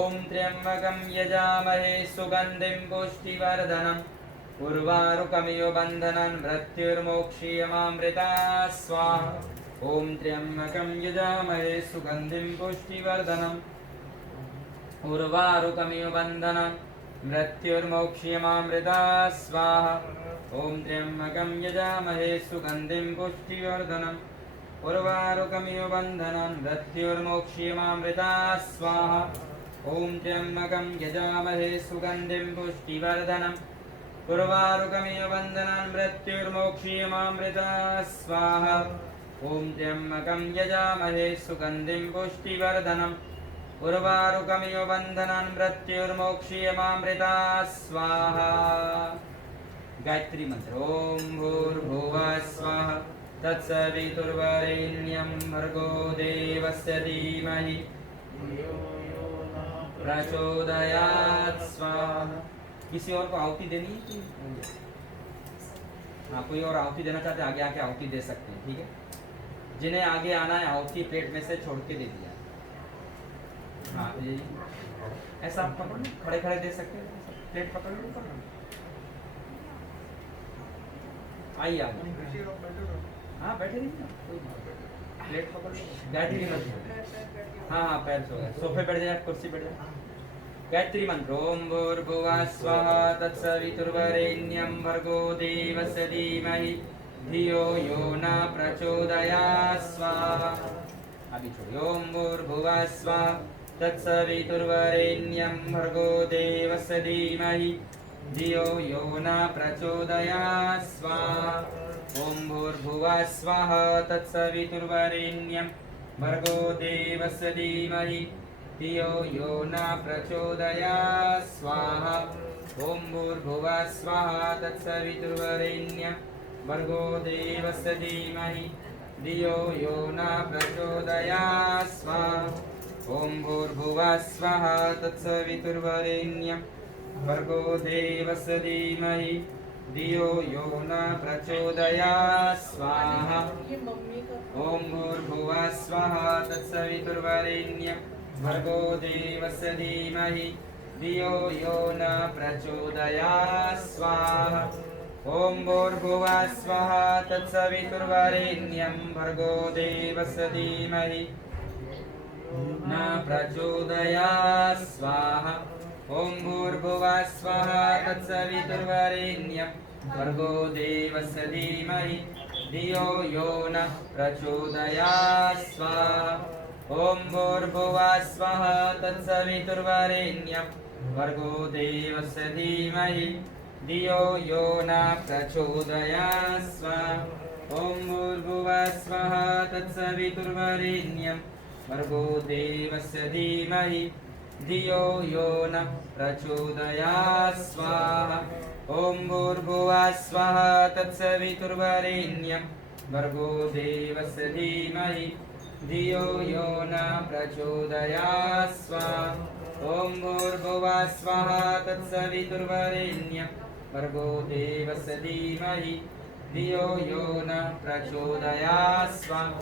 ओम त्र्यंबकं यजामहे सुगंधिं पुष्टिवर्धनम् उर्वारुकमिव बन्धनं मृत्युर्मोक्षीयमामृता स्वाहा। ओम त्र्यंबकं यजामहे सुगंधिं पुष्टिवर्धनम् उर्वारुकमिव बन्धनं मृत्युर्मोक्षीयमामृता स्वाहा। ओम त्र्यंबकं यजामहे सुगंधिं पुष्टिवर्धनम् उर्वारुकमिव बन्धनं मृत्युर्मोक्षीयमामृता स्वाहा। ओम त्र्यंबकं यजामहे सुगंधिं पुष्टिवर्धनम् उर्वारुकमिव बन्धनं मृत्युर्मोक्षीयमामृता स्वाहा। ओम त्र्यंबकं यजामहे सुगंधिं पुष्टिवर्धनम् उर्वारुकमिव बन्धनं मृत्युर्मोक्षीयमामृता स्वाहा। गायत्री मंत्र। ओम भूर्भुवः स्वाहा तत्सवितुर्वरेण्यं भर्गो देवस्य धीमहि प्रचोदयात् स्वाहा। किसी और को आहुति देनी है कि हाँ कोई और आहुति देना चाहते हैं आगे आके आहुति दे सकते हैं। ठीक है, जिन्हें आगे आना है आहुति प्लेट में से छोड़ के दे दिया। हाँ ये ऐसा आप पकड़ लो, खड़े खड़े दे सकते हैं। प्लेट पकड़ लो, आइए आप। हाँ बैठे रहिए ना, कोई बात नहीं। प्लेट पकड़ लो। गायत्री मंत्र। हाँ हाँ, पैर सो गए, सोफे बैठ जाए, कुर्सी बैठ जाए। गायत्री मंत्र। ओम भूर्भुवः स्वः तत्सवितुर्वरेण्यं भर्गो देवस्य धीमहि धियो यो न प्रचोदयात् स्वाहा। अभी छोड़िए। ओम भूर्भुवः स्वः तत्सवितुर्वरेण्यं भर्गो देवस्य धीमहि धियो यो न प्रचोदयात् स्वाहा। ओम भूर्भुवः स्वः तत्सवितुर्वरेण्यं भर्गो देवस्य धीमहि धियो यो न प्रचोदयात् स्वाहा। ओम भूर्भुवः स्वः तत्सवितुर्वरेण्यं भर्गो देवस्य धीमहि धियो यो न प्रचोदयात् स्वाहा। ओम भूर्भुवः स्वः तत्सवितुर्वरेण्यं भर्गो देवस्य धीमहि धियो यो न प्रचोदयात् स्वाहा। ओम भूर्भुवः स्वः तत्सवितुर्वरेण्यं भर्गो देवस्य धीमहि धियो यो न प्रचोदयात् स्वाहा। ओम भूर्भुवः स्वः तत्सवितुर्वरेण्यं भर्गो देवस्य धीमहि न प्रचोदयात् स्वाहा। ओम भूर्भुवः स्वः तत्सवितुर्वरेण्यं भर्गो देवस्य धीमहि धियो यो न प्रचोदयात् स्वाहा। ओम भूर्भुवः स्वः तत्सवितुर्वरेण्यं भर्गो देवस्य धीमहि धियो यो न प्रचोदयात् स्वाहा। ओम भूर्भुवः स्वः तत्सवितुर्वरेण्यं भर्गो देवस्य धीमहि धियो यो न प्रचोदयात् स्वाहा। ओम भूर्भुवः स्वः तत्सवितुर्वरेण्यं भर्गो देवस्य धीमहि धियो यो न प्रचोदयात् स्वाहा। ओम भूर्भुवः स्वः तत्सवितुर्वरेण्यं भर्गो देवस्य धीमहि धियो यो न प्रचोदयात् स्वाहा।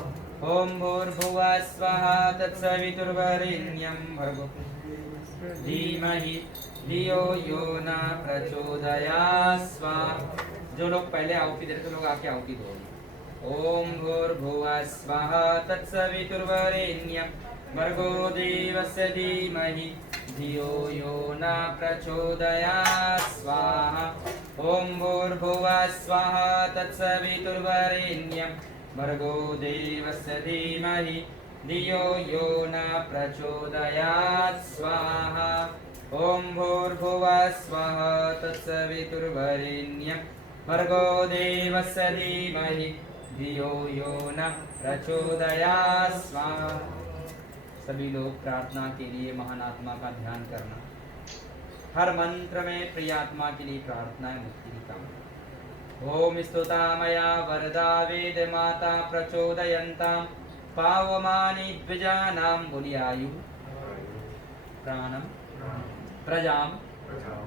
ओम भूर्भुवः स्वः तत्सवितुर्वरेण्यं भर्गो धीमहि धियो यो न प्रचोदयात् स्वाहा। जो लोग पहले आहुति देते लोग आके आहुति दो। ओम भूर्भुवः स्वः तत्सवितुर्वरेण्यं भर्गो देवस्य धीमहि धियो यो न प्रचोदयात् स्वाहा। ओम भूर्भुवः स्वः तत्सवितुर्वरेण्यं भर्गो देवस्य धीमहि धियो यो न प्रचोदयात् स्वाहा। ओम भूर्भुवः स्वः तत्सवितुर्वरेण्यं भर्गो देवस्य धीमहि धियो यो न प्रचोदयात् स्वाहा। सभी लोग प्रार्थना के लिए महान आत्मा का ध्यान करना। हर मंत्र में प्रिय आत्मा के लिए प्रार्थना है, मुक्ति की कामना। ओम स्तुता मया वरदा वेद माता प्रचोदयन्तां पावमानि द्विजानां बुलियायु प्राणं प्रजां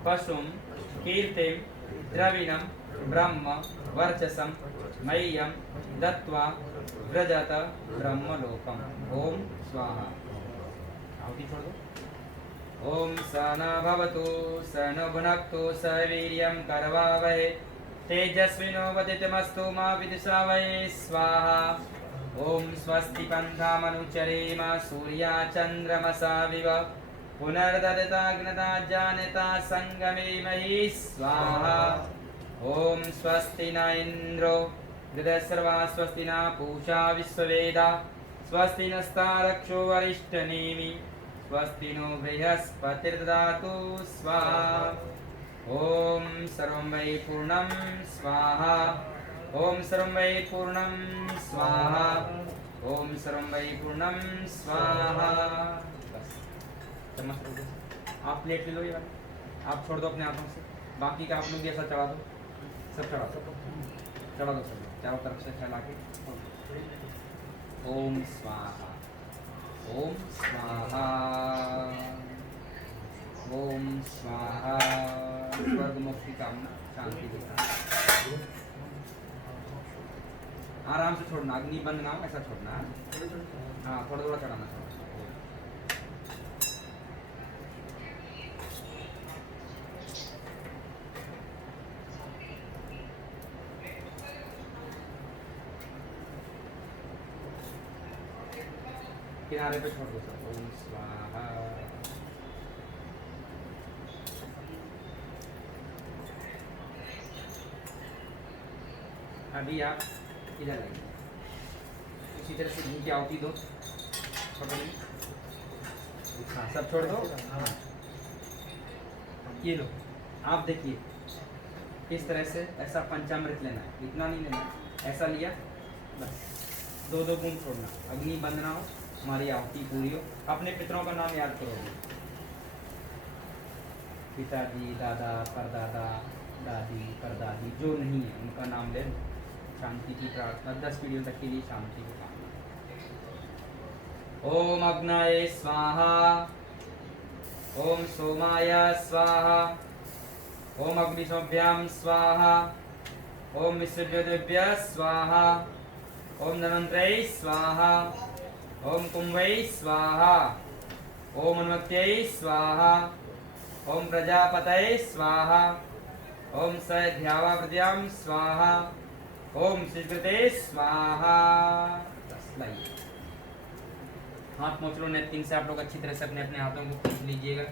पशुं कीर्तिं द्रविणं ब्रह्म वर्चसं मह्यं दत्त्वा व्रजत ब्रह्मलोकम्। ओम स्वाहा। आहुति छोड़ दो। ओम स न भवतु स न भुनक्तु स वीर्यं करवावहै तेजस्विनोवदितमस्तु मा विद्विषावहै स्वाहा। ओम स्वस्ति पन्थामनुचरेम सूर्या चन्द्रमसा विव पुनर्ददताग्नता जानता संगमे महि स्वाहा। ओम स्वस्ति न इन्द्रो गृधसर्वा स्वस्ति न पूषा विश्ववेदा स्वस्ति नस्तारक्षो वरिष्ठनेमि स्वस्ति नो बृहस्पतिर्ददातु स्वाहा। ओम सर्वं वै पूर्णं स्वाहा। ओम सर्वं वै पूर्णं स्वाहा। ओम सर्वं वै पूर्णं स्वाहा। बस चम्मच रख दो। आप प्लेट ले लो, ये वाला आप छोड़ दो अपने हाथों से, बाकी का आप लोग ऐसा चढ़ा दो, सब चढ़ा दो, चढ़ा दो सब चारों तरफ से फैला के। ओम स्वाहा। ओम स्वाहा। ओम स्वाहा। स्वर्ग मुक्ति कामना, शांति की कामना। आराम से छोड़ना, अग्नि बंद ना हो ऐसा छोड़ना है। हाँ थोड़ा थोड़ा चढ़ाना छोड़ना। किनारे पे छोड़ दो सर। ओम स्वाहा। अभी आप इधर आइए, उसी तरह से घी की आहुति दो। हाँ सब छोड़ दो। हाँ ये लो, आप देखिए इस तरह से ऐसा पंचामृत लेना है, इतना नहीं लेना है, ऐसा लिया बस, दो दो बूंद छोड़ना, अग्नि बंद ना हो, हमारी आहुति पूरी हो। अपने पितरों का नाम याद करोगे, पिताजी, दादा, परदादा, दादी, परदादी, जो नहीं है उनका नाम ले लो। शांति की प्रार्थना 10 पीढ़ियों तक के लिए शांति की कामना। ओम अग्नये स्वाहा, ओम सोमाय स्वाहा, ओम अग्निशोभ्याम स्वाहा, ओम विश्वज्योतिभ्य स्वाहा, ओम धन्वंतरै स्वाहा, ओम कुंभै स्वाहा, ओम उन्मत्यै स्वाहा, ओम प्रजापतये स्वाहा, ओम सध्यावावृत्याम स्वाहा, ओम शीघ्रते स्वाहा। बस लाइए, हाथ मोच लो। नेपकिन से आप लोग अच्छी तरह से अपने अपने हाथों को पोंछ लीजिएगा।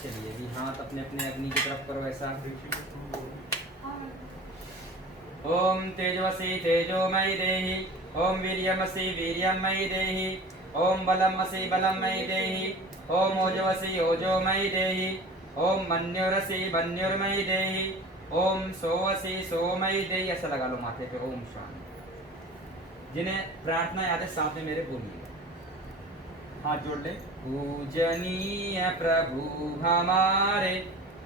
चलिए अभी हाथ अपने अपने अग्नि की तरफ करो ऐसा। ओम तेजवसी तेजोमयि देहि, ओम वीर्यमसि वीर्यमयि देहि, ओम बलमसि बलमयि देहि, ओम ओजवसी ओजोमयि देहि, ओम मन्युरसि मन्युर्मयि देहि, ओम सोवसी सोमयि देहि। ऐसा लगा लो माथे पे। ओम शांति। जिन्हें प्रार्थना याद है साथ में मेरे बोलिएगा, हाथ जोड़ ले। पूजनीय प्रभु हमारे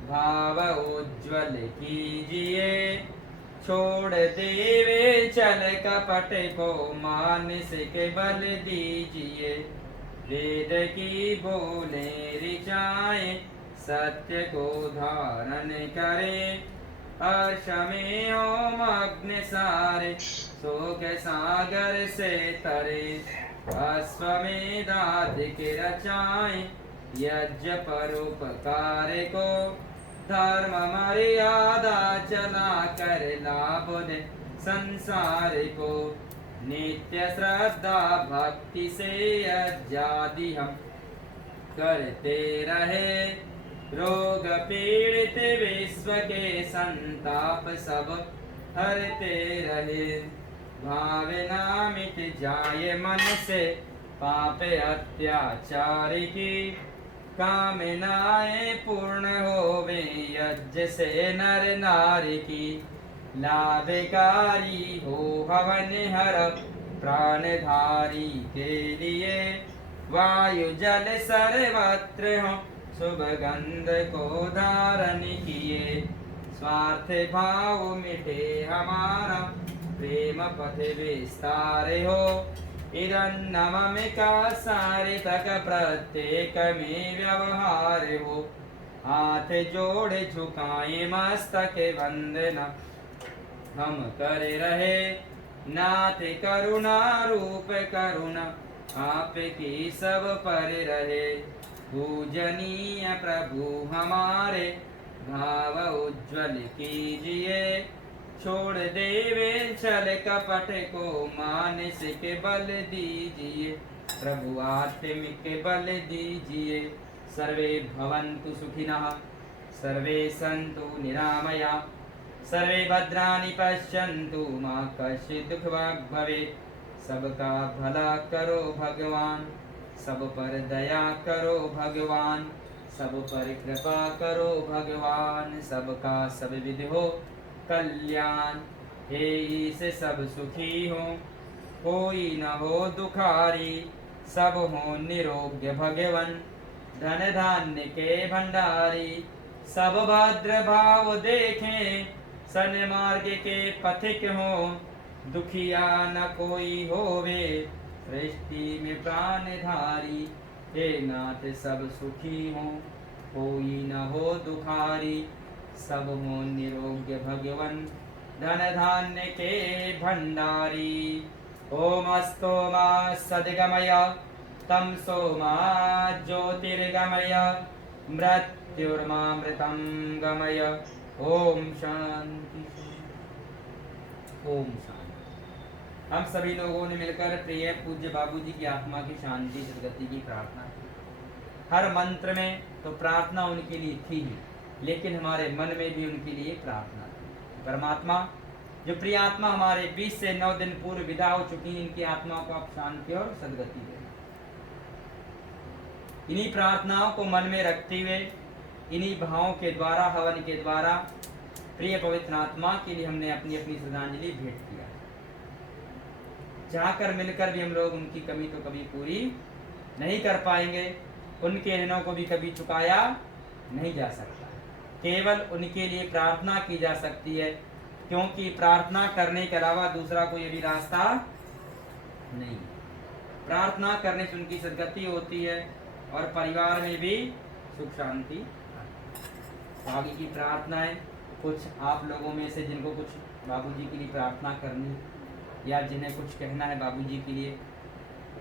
भाव उज्ज्वल कीजिए, छोड़ देवे चल कपट को मानसिक बल दीजिए, वेद की बोले ऋचाए सत्य को धारण करे, हर्ष में ओम अग्नि सारे शोक सागर से तरे, अश्वमेधाधिक रचाए यज्ञ परोपकार को, धर्म मर्यादा चला कर लाभ दे संसार को, नित्य श्रद्धा भक्ति से यज्ञादि हम करते रहे, रोग पीड़ित विश्व के संताप सब हरते रहे, भावना मिट जाए मन से पाप अत्याचार की, कामनाएं पूर्ण होवे यज्ञ से नर नारी की, लाभकारी हो हवन हर प्राणधारी के लिए, वायु जल सर्वत्र हो शुभ गंध को धारण किए, स्वार्थ भाव मिटे हमारा प्रेम पथ विस्तार हो, इरन्नममिका सारे तक प्रत्येक में व्यवहार हो, हाथ जोड़ झुकाए मस्तक वंदना हम कर रहे, नाथ करुणा रूप करुणा आपकी सब पर रहे, पूजनीय प्रभु हमारे भाव उज्ज्वल कीजिए, छोड़ देवे छल कपट को मानसिक बल दीजिए, प्रभु आत्मिक बल दीजिए, सर्वे भवन्तु सुखिनः, सर्वे सन्तु निरामया, सर्वे भद्राणि पश्यन्तु मा कश्चित् दुःखभाग् भवेत्, सबका भला करो भगवान, सब पर दया करो भगवान, सब पर कृपा करो भगवान, सबका सब विधि हो कल्याण, हे से सब सुखी हो, कोई न हो दुखारी, सब हो निरोग्य भगवन, धन धान्य के भंडारी, सब भद्र भाव देखें, सन्मार्ग के पथिक हो, दुखिया न कोई होवे, सृष्टि में प्राणधारी, हे नाथ सब सुखी हो, कोई न हो दुखारी, सब हो निरोग्य भगवन, धन धान्य के भंडारी, ओम अस्तोमा सद्गमय तमसो मा ज्योतिर्गमय मृत्युर्मामृतं गमय। ओम शांति। ओम शांति। हम सभी लोगों ने मिलकर प्रिय पूज्य बाबूजी की आत्मा की शांति सद्गति की प्रार्थना की। हर मंत्र में तो प्रार्थना उनके लिए थी ही, लेकिन हमारे मन में भी उनके लिए प्रार्थना थी। परमात्मा, जो प्रिय आत्मा हमारे 20 से 9 दिन पूर्व विदा हो चुकी है, इनकी आत्मा को आप शांति और सद्गति देना। इन्हीं प्रार्थनाओं को मन में रखते हुए, इन्हीं भावों के द्वारा, हवन के द्वारा प्रिय पवित्र आत्मा के लिए हमने अपनी अपनी श्रद्धांजलि भेंट किया। चाहकर मिलकर भी हम लोग उनकी कमी तो कभी पूरी नहीं कर पाएंगे, उनके ऋणों को भी कभी चुकाया नहीं जा सकता। केवल उनके लिए प्रार्थना की जा सकती है, क्योंकि प्रार्थना करने के अलावा दूसरा कोई भी रास्ता नहीं। प्रार्थना करने से उनकी सद्गति होती है और परिवार में भी सुख शांति। आगे की प्रार्थनाएं कुछ आप लोगों में से जिनको कुछ बाबूजी के लिए प्रार्थना करनी या जिन्हें कुछ कहना है बाबूजी के लिए,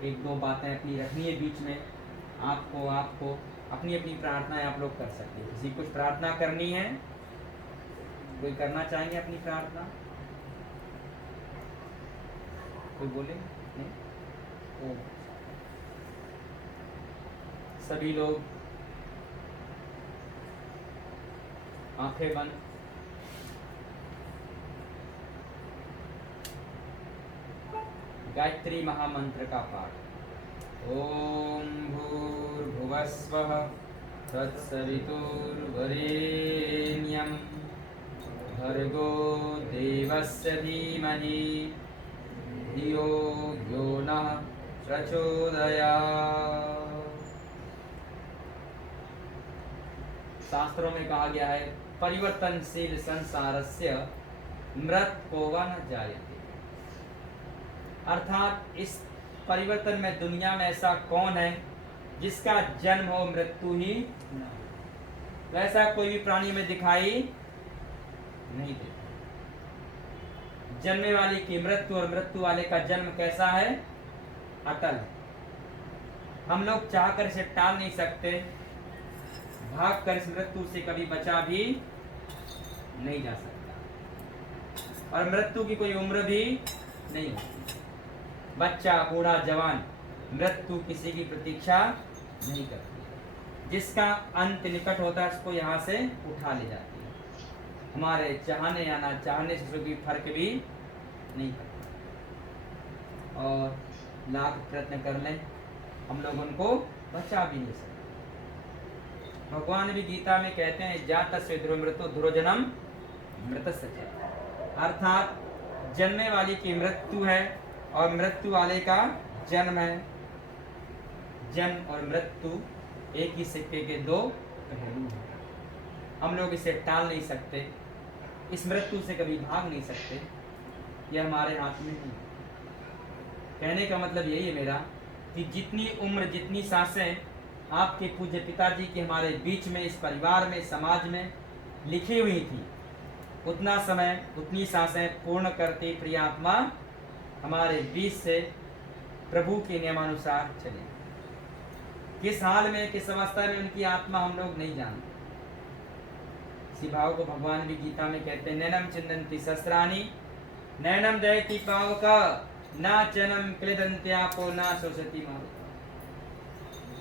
एक दो बातें अपनी रखनी है बीच में, आपको अपनी अपनी प्रार्थनाएं आप लोग कर सकते हैं। किसी कुछ प्रार्थना करनी है, कोई करना चाहेंगे अपनी प्रार्थना? कोई बोले? नहीं? ओ, सभी लोग आंखें बंद, गायत्री महामंत्र का पाठ। ओम भूर्भुवस्वः तत्सवितुर्वरेण्यं भर्गो देवस्य धीमहि धियो यो नः प्रचोदयात्। शास्त्रों में कहा गया है, परिवर्तनशील संसारस्य मृत्यो वा न जायते। अर्थात इस परिवर्तन में दुनिया में ऐसा कौन है जिसका जन्म हो मृत्यु ही न हो। वैसा कोई भी प्राणी में दिखाई नहीं देता। जन्मने वाले की मृत्यु और मृत्यु वाले का जन्म कैसा है? अटल। हम लोग चाहकर इसे टाल नहीं सकते, भाग कर इस मृत्यु से कभी बचा भी नहीं जा सकता। और मृत्यु की कोई उम्र भी नहीं होती। बच्चा, बूढ़ा, जवान, मृत्यु किसी की प्रतीक्षा नहीं करती। जिसका अंत निकट होता है उसको यहाँ से उठा ले जाती है। हमारे चाहने या ना चाहने से कोई फर्क भी नहीं करता। और लाख प्रयत्न कर लें, हम लोग उनको बचा भी नहीं सकते। भगवान भी गीता में कहते हैं, जातस्य ध्रुव मृत्यु ध्रुव जन्म मृतस्य च। अर्थात जन्मने वाली की मृत्यु है और मृत्यु वाले का जन्म है। जन्म और मृत्यु एक ही सिक्के के दो पहलू हैं। हम लोग इसे टाल नहीं सकते, इस मृत्यु से कभी भाग नहीं सकते, यह हमारे हाथ में नहीं। कहने का मतलब यही है मेरा कि जितनी उम्र, जितनी सांसें आपके पूज्य पिताजी के हमारे बीच में, इस परिवार में, समाज में लिखी हुई थी, उतना समय, उतनी सांसें पूर्ण करती प्रिय आत्मा हमारे बीच से प्रभु के नियमानुसार चले। किस हाल में, किस अवस्था में उनकी आत्मा हम लोग नहीं जानते। इसी भाव को भगवान भी गीता में कहते हैं, नैनम चिंदन्ति सहस्राणि नैनम दयति पावका ना चनम क्लेदन्त्यापो ना शोषति मारुता।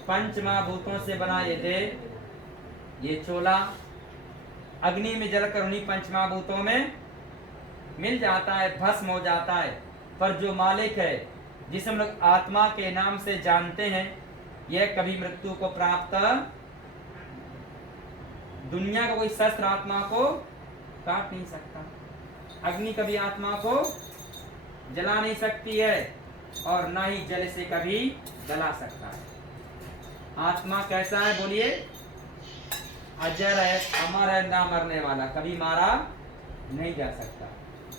पंच महाभूतों से बना ये देह, ये चोला अग्नि में जलकर उन्हीं पंच महाभूतों में मिल जाता है, भस्म हो जाता है। पर जो मालिक है, जिसे हम लोग आत्मा के नाम से जानते हैं, यह कभी मृत्यु को प्राप्त, दुनिया का कोई शस्त्र आत्मा को काट नहीं सकता, अग्नि कभी आत्मा को जला नहीं सकती है और ना ही जल से कभी जला सकता है। आत्मा कैसा है बोलिए? अजर है, अमर है, ना मरने वाला, कभी मारा नहीं जा सकता।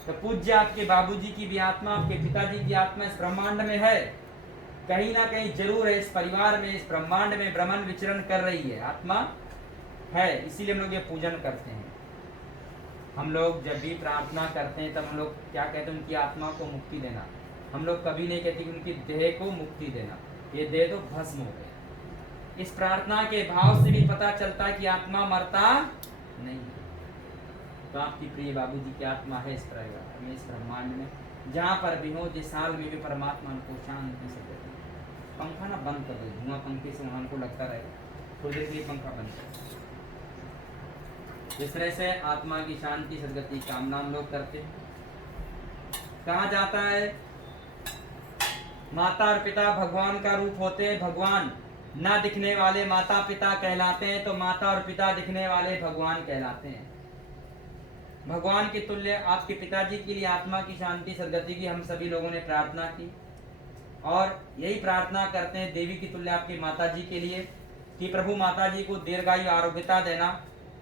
तो पूज्य आपके बाबूजी की भी आत्मा, आपके पिताजी की आत्मा इस ब्रह्मांड में है, कहीं ना कहीं जरूर है। इस परिवार में, इस ब्रह्मांड में भ्रमण विचरण कर रही है, आत्मा है। इसीलिए हम लोग ये पूजन करते हैं। हम लोग जब भी प्रार्थना करते हैं तब हम लोग क्या कहते हैं? उनकी आत्मा को मुक्ति देना। हम लोग कभी नहीं कहते कि उनकी देह को मुक्ति देना। ये दे दो, भस्म हो गया। इस प्रार्थना के भाव से भी पता चलता है कि आत्मा मरता नहीं है। तो आपकी प्रिय बाबूजी की आत्मा है इस परिवार में, इस ब्रह्मांड में, जहाँ पर भी हो, जिस हाल में भी परमात्मा उनको शांति से देते। पंखा ना बंद कर दो, धुआं पंखे से वहां को लगता रहेगा, थोड़ी देर के लिए पंखा बंद कर। इस तरह से आत्मा की शांति सदगति कामना हम लोग करते हैं। कहा जाता है माता और पिता भगवान का रूप होते हैं। भगवान ना दिखने वाले माता पिता कहलाते हैं, तो माता और पिता दिखने वाले भगवान कहलाते हैं। भगवान के तुल्य आपके पिताजी के लिए आत्मा की शांति सदगति की हम सभी लोगों ने प्रार्थना की, और यही प्रार्थना करते हैं देवी की तुल्य आपके माता जी के लिए कि प्रभु माता जी को दीर्घायु आरोग्यता देना,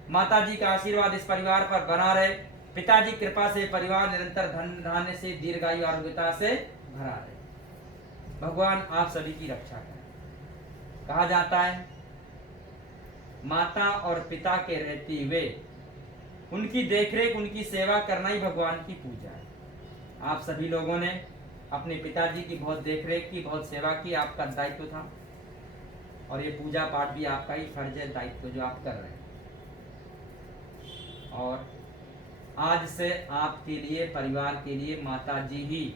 माता जी का आशीर्वाद इस परिवार पर बना रहे, पिताजी कृपा से परिवार निरंतर धन धान्य से दीर्घायु आरोग्यता से भरा रहे। भगवान आप सभी की रक्षा करें। कहा जाता है माता और पिता के रहते हुए उनकी देखरेख उनकी सेवा करना ही भगवान की पूजा है। आप सभी लोगों ने अपने पिताजी की बहुत देखरेख की, बहुत सेवा की, आपका दायित्व था, और ये पूजा पाठ भी आपका ही फर्ज है, दायित्व जो आप कर रहे हैं। और आज से आपके लिए, परिवार के लिए माता जी ही,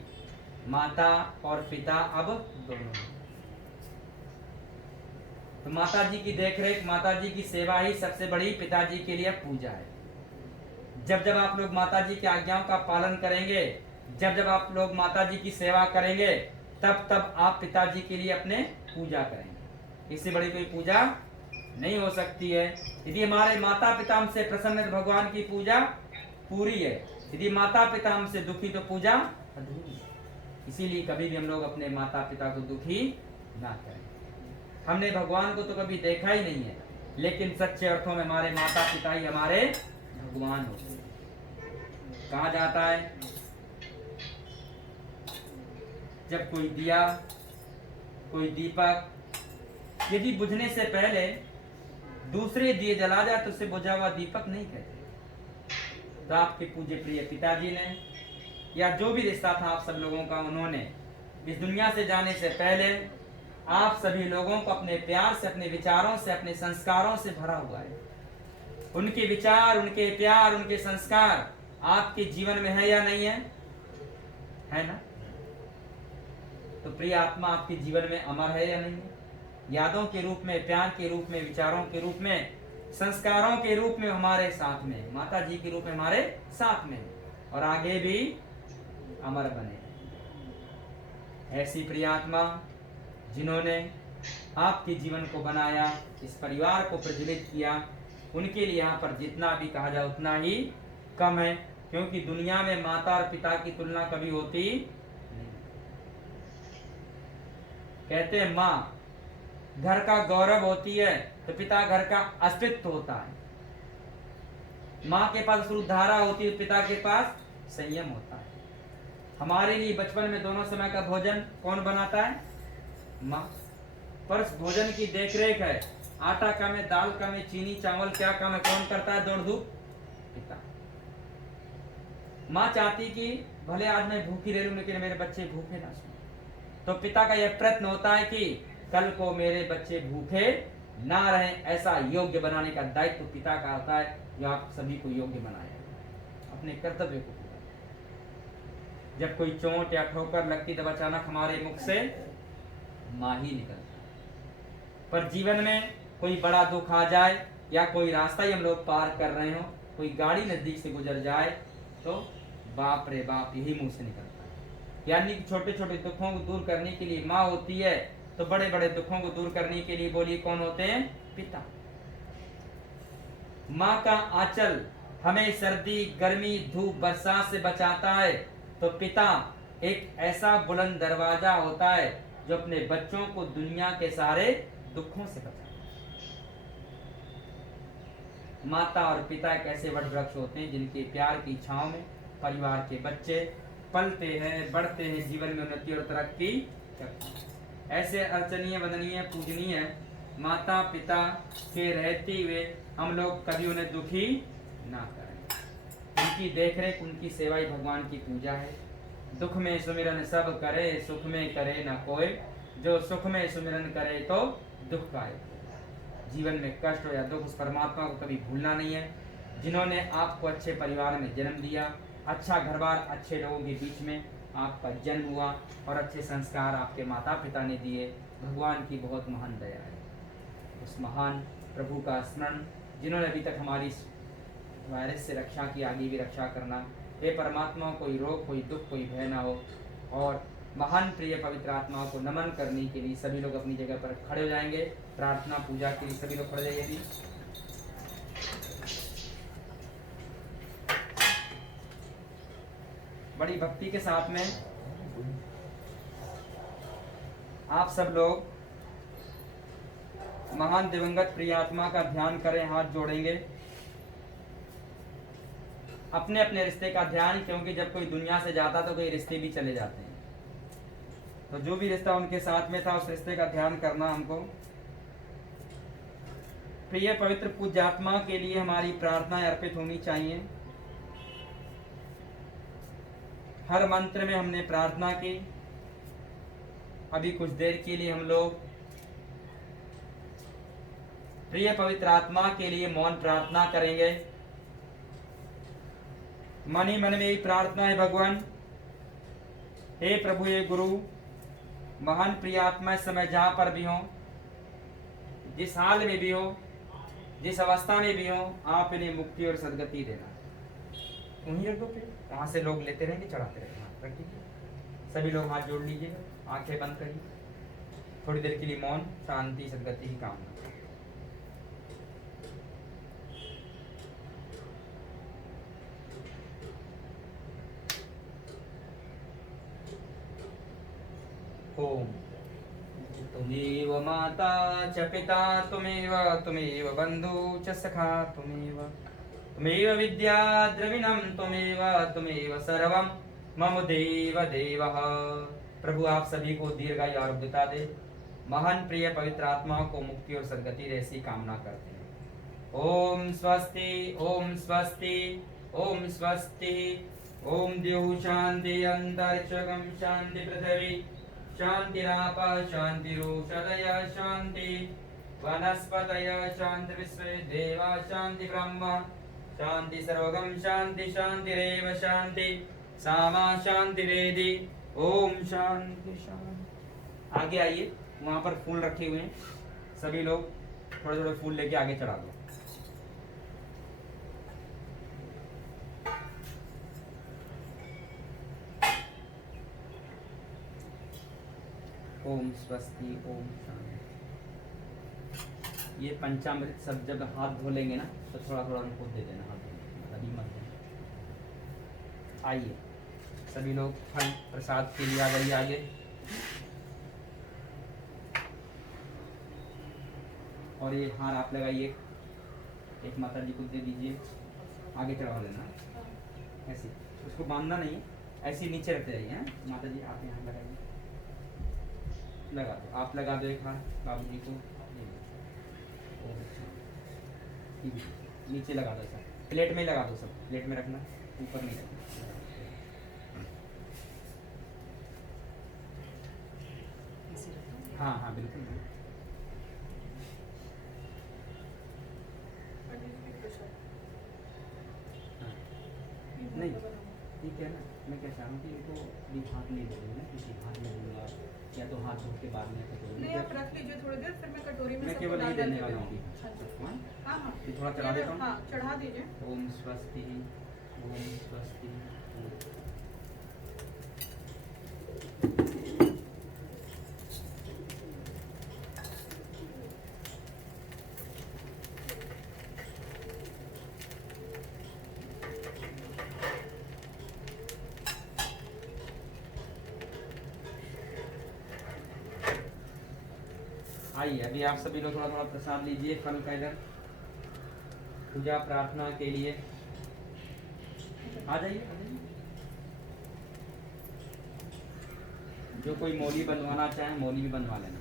माता और पिता अब दोनों। तो माता जी की देखरेख, माता जी की सेवा ही सबसे बड़ी पिताजी के लिए पूजा है। जब जब आप लोग माता जी की आज्ञाओं का पालन करेंगे, जब जब आप लोग माता जी की सेवा करेंगे, तब तब आप पिताजी के लिए अपने पूजा करेंगे। इससे बड़ी कोई पूजा नहीं हो सकती है। यदि हमारे माता पिता हमसे प्रसन्न है तो भगवान की पूजा पूरी है, यदि माता पिता हमसे दुखी तो पूजा अधूरी है। इसीलिए कभी भी हम लोग अपने माता पिता को दुखी ना करें। हमने भगवान को तो कभी देखा ही नहीं है, लेकिन सच्चे अर्थों में हमारे माता पिता ही हमारे भगवान होते हैं। कहा जाता है जब कोई दिया, कोई दीपक यदि बुझने से पहले दूसरे दिए जला जाए तो उसे बुझा हुआ दीपक नहीं कहते। तो आपके पूज्य प्रिय पिताजी ने, या जो भी रिश्ता था आप सब लोगों का, उन्होंने इस दुनिया से जाने से पहले आप सभी लोगों को अपने प्यार से, अपने विचारों से, अपने संस्कारों से भरा हुआ है। उनके विचार, उनके प्यार, उनके संस्कार आपके जीवन में है या नहीं है? है ना? तो प्रिय आत्मा आपके जीवन में अमर है या नहीं है? यादों के रूप में, प्यार के रूप में, विचारों के रूप में, संस्कारों के रूप में हमारे साथ में, माता जी के रूप में हमारे साथ में, और आगे भी अमर बने। ऐसी प्रिय आत्मा जिन्होंने आपके जीवन को बनाया, इस परिवार को प्रज्वलित किया, उनके लिए यहाँ पर जितना भी कहा जाए उतना ही कम है, क्योंकि दुनिया में माता और पिता की तुलना कभी होती नहीं। कहते हैं माँ घर का गौरव होती है, तो पिता घर का अस्तित्व होता है। माँ के पास धारा होती है, पिता के पास संयम होता है। हमारे लिए बचपन में दोनों समय का भोजन कौन बनाता है? माँ। पर उस भोजन की देखरेख है, आटा कम है, दाल कम है, चीनी चावल क्या कम है, कौन करता है? दौड़ धूप पिता। माँ चाहती कि भले आज मैं भूखी रह लूं लेकिन मेरे बच्चे भूखे ना सोएं। तो पिता का यह प्रयत्न होता है कि कल को मेरे बच्चे भूखे ना रहें, ऐसा योग्य बनाने का दायित्व पिता का होता है, जो आप सभी को योग्य बनाए, अपने कर्तव्य को पूरा। जब कोई चोट या ठोकर लगती तब अचानक हमारे मुख से माँ ही निकलता है। पर जीवन में कोई बड़ा दुख आ जाए, या कोई रास्ता ही हम लोग पार कर रहे हो, कोई गाड़ी नजदीक से गुजर जाए, तो बाप रे बाप यही मुंह से निकलता है। यानी कि छोटे छोटे दुखों को दूर करने के लिए माँ होती है, तो बड़े बड़े दुखों को दूर करने के लिए बोलिए कौन होते हैं? पिता। माँ का आंचल हमें सर्दी, गर्मी, धूप, बरसात से बचाता है, तो पिता एक ऐसा बुलंद दरवाजा होता है जो अपने बच्चों को दुनिया के सारे दुखों से बचाता है। माता और पिता एक ऐसे वट वृक्ष होते हैं जिनके प्यार की छांव में परिवार के बच्चे पलते हैं, बढ़ते हैं, जीवन में उन्नति और तरक्की करते हैं। ऐसे अर्चनीय, वंदनीय, पूजनीय माता पिता के रहते हुए हम लोग कभी उन्हें दुखी ना करें। उनकी देखरेख, उनकी सेवा ही भगवान की पूजा है। दुख में सुमिरन सब करे, सुख में करे न कोई, जो सुख में सुमिरन करे तो दुख पाए। जीवन में कष्ट हो या दुख, उस परमात्मा को कभी भूलना नहीं है जिन्होंने आपको अच्छे परिवार में जन्म दिया, अच्छा घर बार, अच्छे लोगों के बीच में आपका जन्म हुआ और अच्छे संस्कार आपके माता पिता ने दिए। भगवान की बहुत महान दया है। उस महान प्रभु का स्मरण जिन्होंने अभी तक हमारी वायरस से रक्षा की, आगे भी रक्षा करना। हे परमात्मा, कोई रोग, कोई दुख, कोई भय ना हो। और महान प्रिय पवित्र आत्माओं को नमन करने के लिए सभी लोग अपनी जगह पर खड़े हो जाएंगे। प्रार्थना पूजा के लिए सभी लोग खड़े जाइए। बड़ी भक्ति के साथ में आप सब लोग महान दिवंगत प्रिय आत्मा का ध्यान करें, हाथ जोड़ेंगे। अपने अपने रिश्ते का ध्यान, क्योंकि जब कोई दुनिया से जाता तो कई रिश्ते भी चले जाते हैं। तो जो भी रिश्ता उनके साथ में था उस रिश्ते का ध्यान करना हमको। प्रिय पवित्र पूज्य आत्मा के लिए हमारी प्रार्थनाएं अर्पित होनी चाहिए। हर मंत्र में हमने प्रार्थना की। अभी कुछ देर के लिए हम लोग प्रिय पवित्र आत्मा के लिए मौन प्रार्थना करेंगे। मन ही मन में यही प्रार्थना है, भगवान हे प्रभु, हे गुरु, महान प्रिय आत्मा इस समय जहां पर भी हो, जिस हाल में भी हो, जिस अवस्था में भी हो, आप इन्हें मुक्ति और सद्गति देना। वहीं रख दो, फिर वहां से लोग लेते रहेंगे, चढ़ाते रहेंगे। हाथ रख दीजिए, सभी लोग हाथ जोड़ लीजिएगा, आंखें बंद करिए, थोड़ी देर के लिए मौन, शांति सद्गति की कामना। ओम। तुमेव माता च पिता तुमेव बंधु च सखा तुमेव विद्या द्रविणम तुमेव सर्वम मम देव देवः। प्रभु आप सभी को दीर्घायु आरोग्यता दे। महान प्रिय पवित्र आत्माओं को मुक्ति और सद्गति दे, ऐसी कामना करते हैं। ओम स्वस्ति, ओम स्वस्ति, ओम स्वस्ति। ओम द्यौः शांति, अंतरिक्षगम शांति, पृथ्वी शांतिराप शांतिरोषधय शांति, वनस्पतय शांति, विश्वे देवा शांति, ब्रह्म शांति, सर्वगम शांति, शांतिरेव शांति, सामा शांति वेदी। ओम शांति शांति। आगे आइए, वहां पर फूल रखे हुए हैं, सभी लोग थोड़े थोड़े फूल लेके आगे चढ़ा दो। ओम स्वस्ति, ओम शांति। ये पंचामृत सब जब हाथ धो लेंगे ना तो थोड़ा थोड़ा उनको दे देना, हाथ अभी मत देना। आइए सभी लोग फल प्रसाद के लिए आ जाइए आगे। और ये हार आप लगाइए, एक माता जी को दे दीजिए, आगे चढ़ा लेना। ऐसे उसको बांधना नहीं है, ऐसे ही नीचे रखते जाइए। माता जी आप यहाँ लगाइए, लगा दो, आप लगा दो एक हाथ बाबू जी को, नीचे लगा दो सब, प्लेट में लगा दो, सब प्लेट में रखना, ऊपर नहीं रखना। हाँ हाँ बिल्कुल। हाँ। नहीं ठीक है ना, मैं क्या चाह रहा हूँ कि इनको भी हाथ नहीं दूंगा ना, किसी हाथ में दूंगा या तो हाथ धो के बाद में कटोरी नहीं, आप रख लीजिए थोड़ी देर, फिर मैं कटोरी में मैं सबको केवल डाल ये देने देती वाला हूँ। हूँ। हाँ हाँ, ये थोड़ा चढ़ा देता हूँ। हाँ चढ़ा दीजिए। ओम स्वस्ति, ओम स्वस्ति। आइए अभी आप सभी लोग थोड़ा थोड़ा प्रसाद लीजिए फल का। इधर पूजा प्रार्थना के लिए आ जाइए। जो कोई मौली बनवाना चाहे मौली भी बनवा लेना।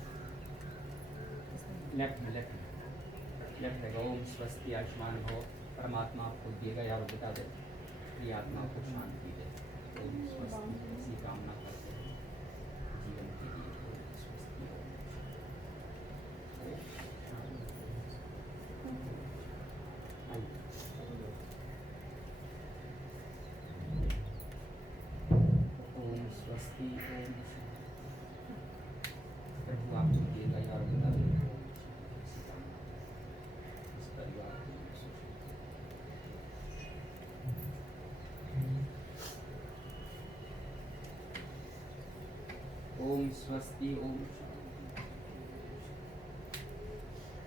लेफ्ट में लेफ्ट। ओम स्वस्ति, आयुष्मान भव। परमात्मा आपको दिएगा या बता दे, ये आत्मा को शांति दे। ओम स्वस्ति, इसी कामना करते हैं जीवन के लिए। ओम स्वस्ति। ओम स्वस्ति ओम शांति।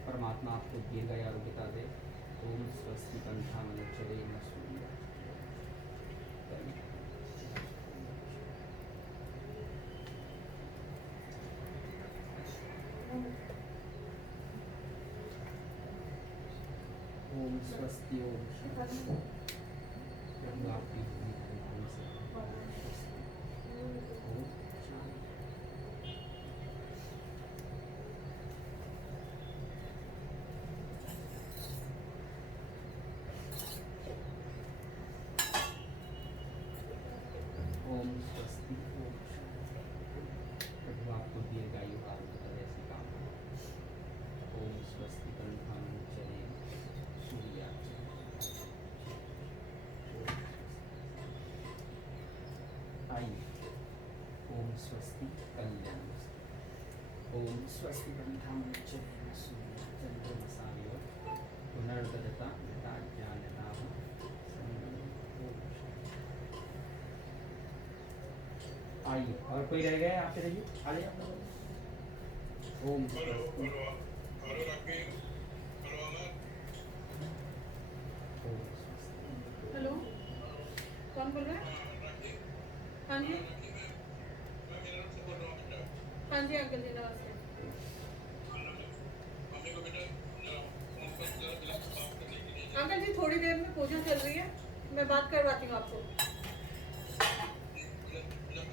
परमात्मा आपको दीर्घायु आरोग्यता दे। ओम स्वस्ति कंठा मनुष्य सूर्य। ओम स्वस्ति ओम शांति। आपकी ओम शांति। ओम स्वस्ति ओम शांति। प्रभु आपको दीर्घायु आरोग्यता ऐसी कामना। ओम स्वस्ति कंठम चले सूर्या। आइए ओम स्वस्ति कल्याण। ओम स्वस्ति कंठम चले सूर्या चंद्रमसायो पुनर्गता गता ज्ञानता। आइए और कोई रह गया आपके रहिए आइए। ओम स्वस्ति हेलो, कौन बोल रहा है? हाँ जी, हाँ जी अंकल जी नमस्ते। अंकल जी थोड़ी देर में पूजा चल रही है, मैं बात करवाती हूँ आपको।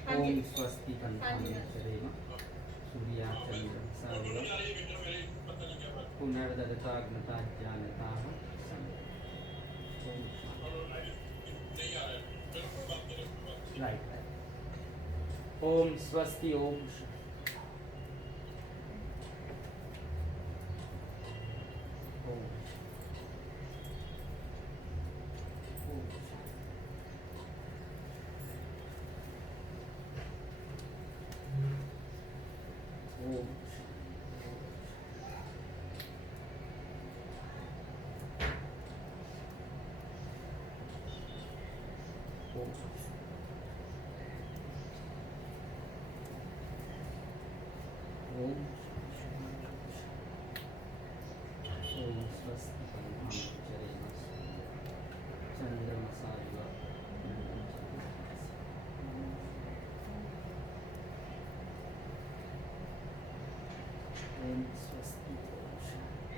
हाँ जी। ओम स्वस्ति कंठम चरेम सूर्या चंद्रमसायो पुनर्दता ज्ञता ज्ञानता। राइट। ओम स्वस्ति ओम ओम ओम ओम ओम स्वस्ति कंठम चरेम चंद्रमसायो। ओम स्वस्ति ओम शांति।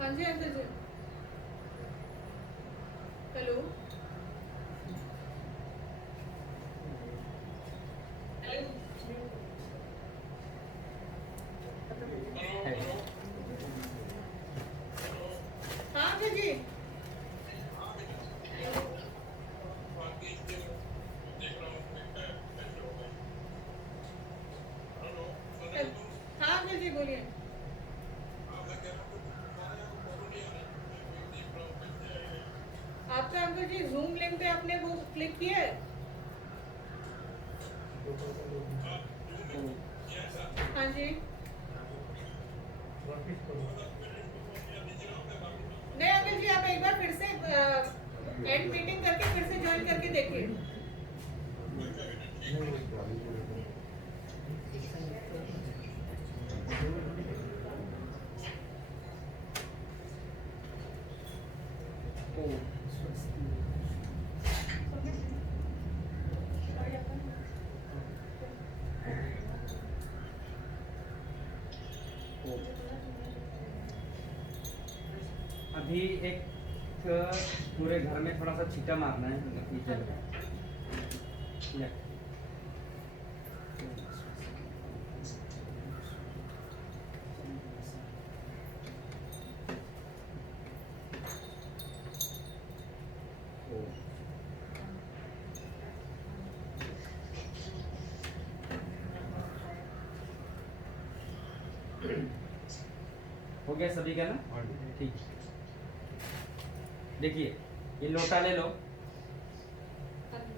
हाँ जी अंकल जी। हेलो, हाँ अंकल जी। हाँ अंकल जी बोलिए। आपका अंकल जी जूम लिंक पे आपने वो क्लिक किया है? हाँ जी। नहीं अंकल जी आप एक बार फिर से एंड मीटिंग करके फिर से ज्वाइन करके देखिए। ओम स्वस्ति ओम। अभी एक पूरे घर में थोड़ा सा छींटा मारना है किचन में। हो गया सभी का ना? ठीक है। देखिए ये लोटा ले लो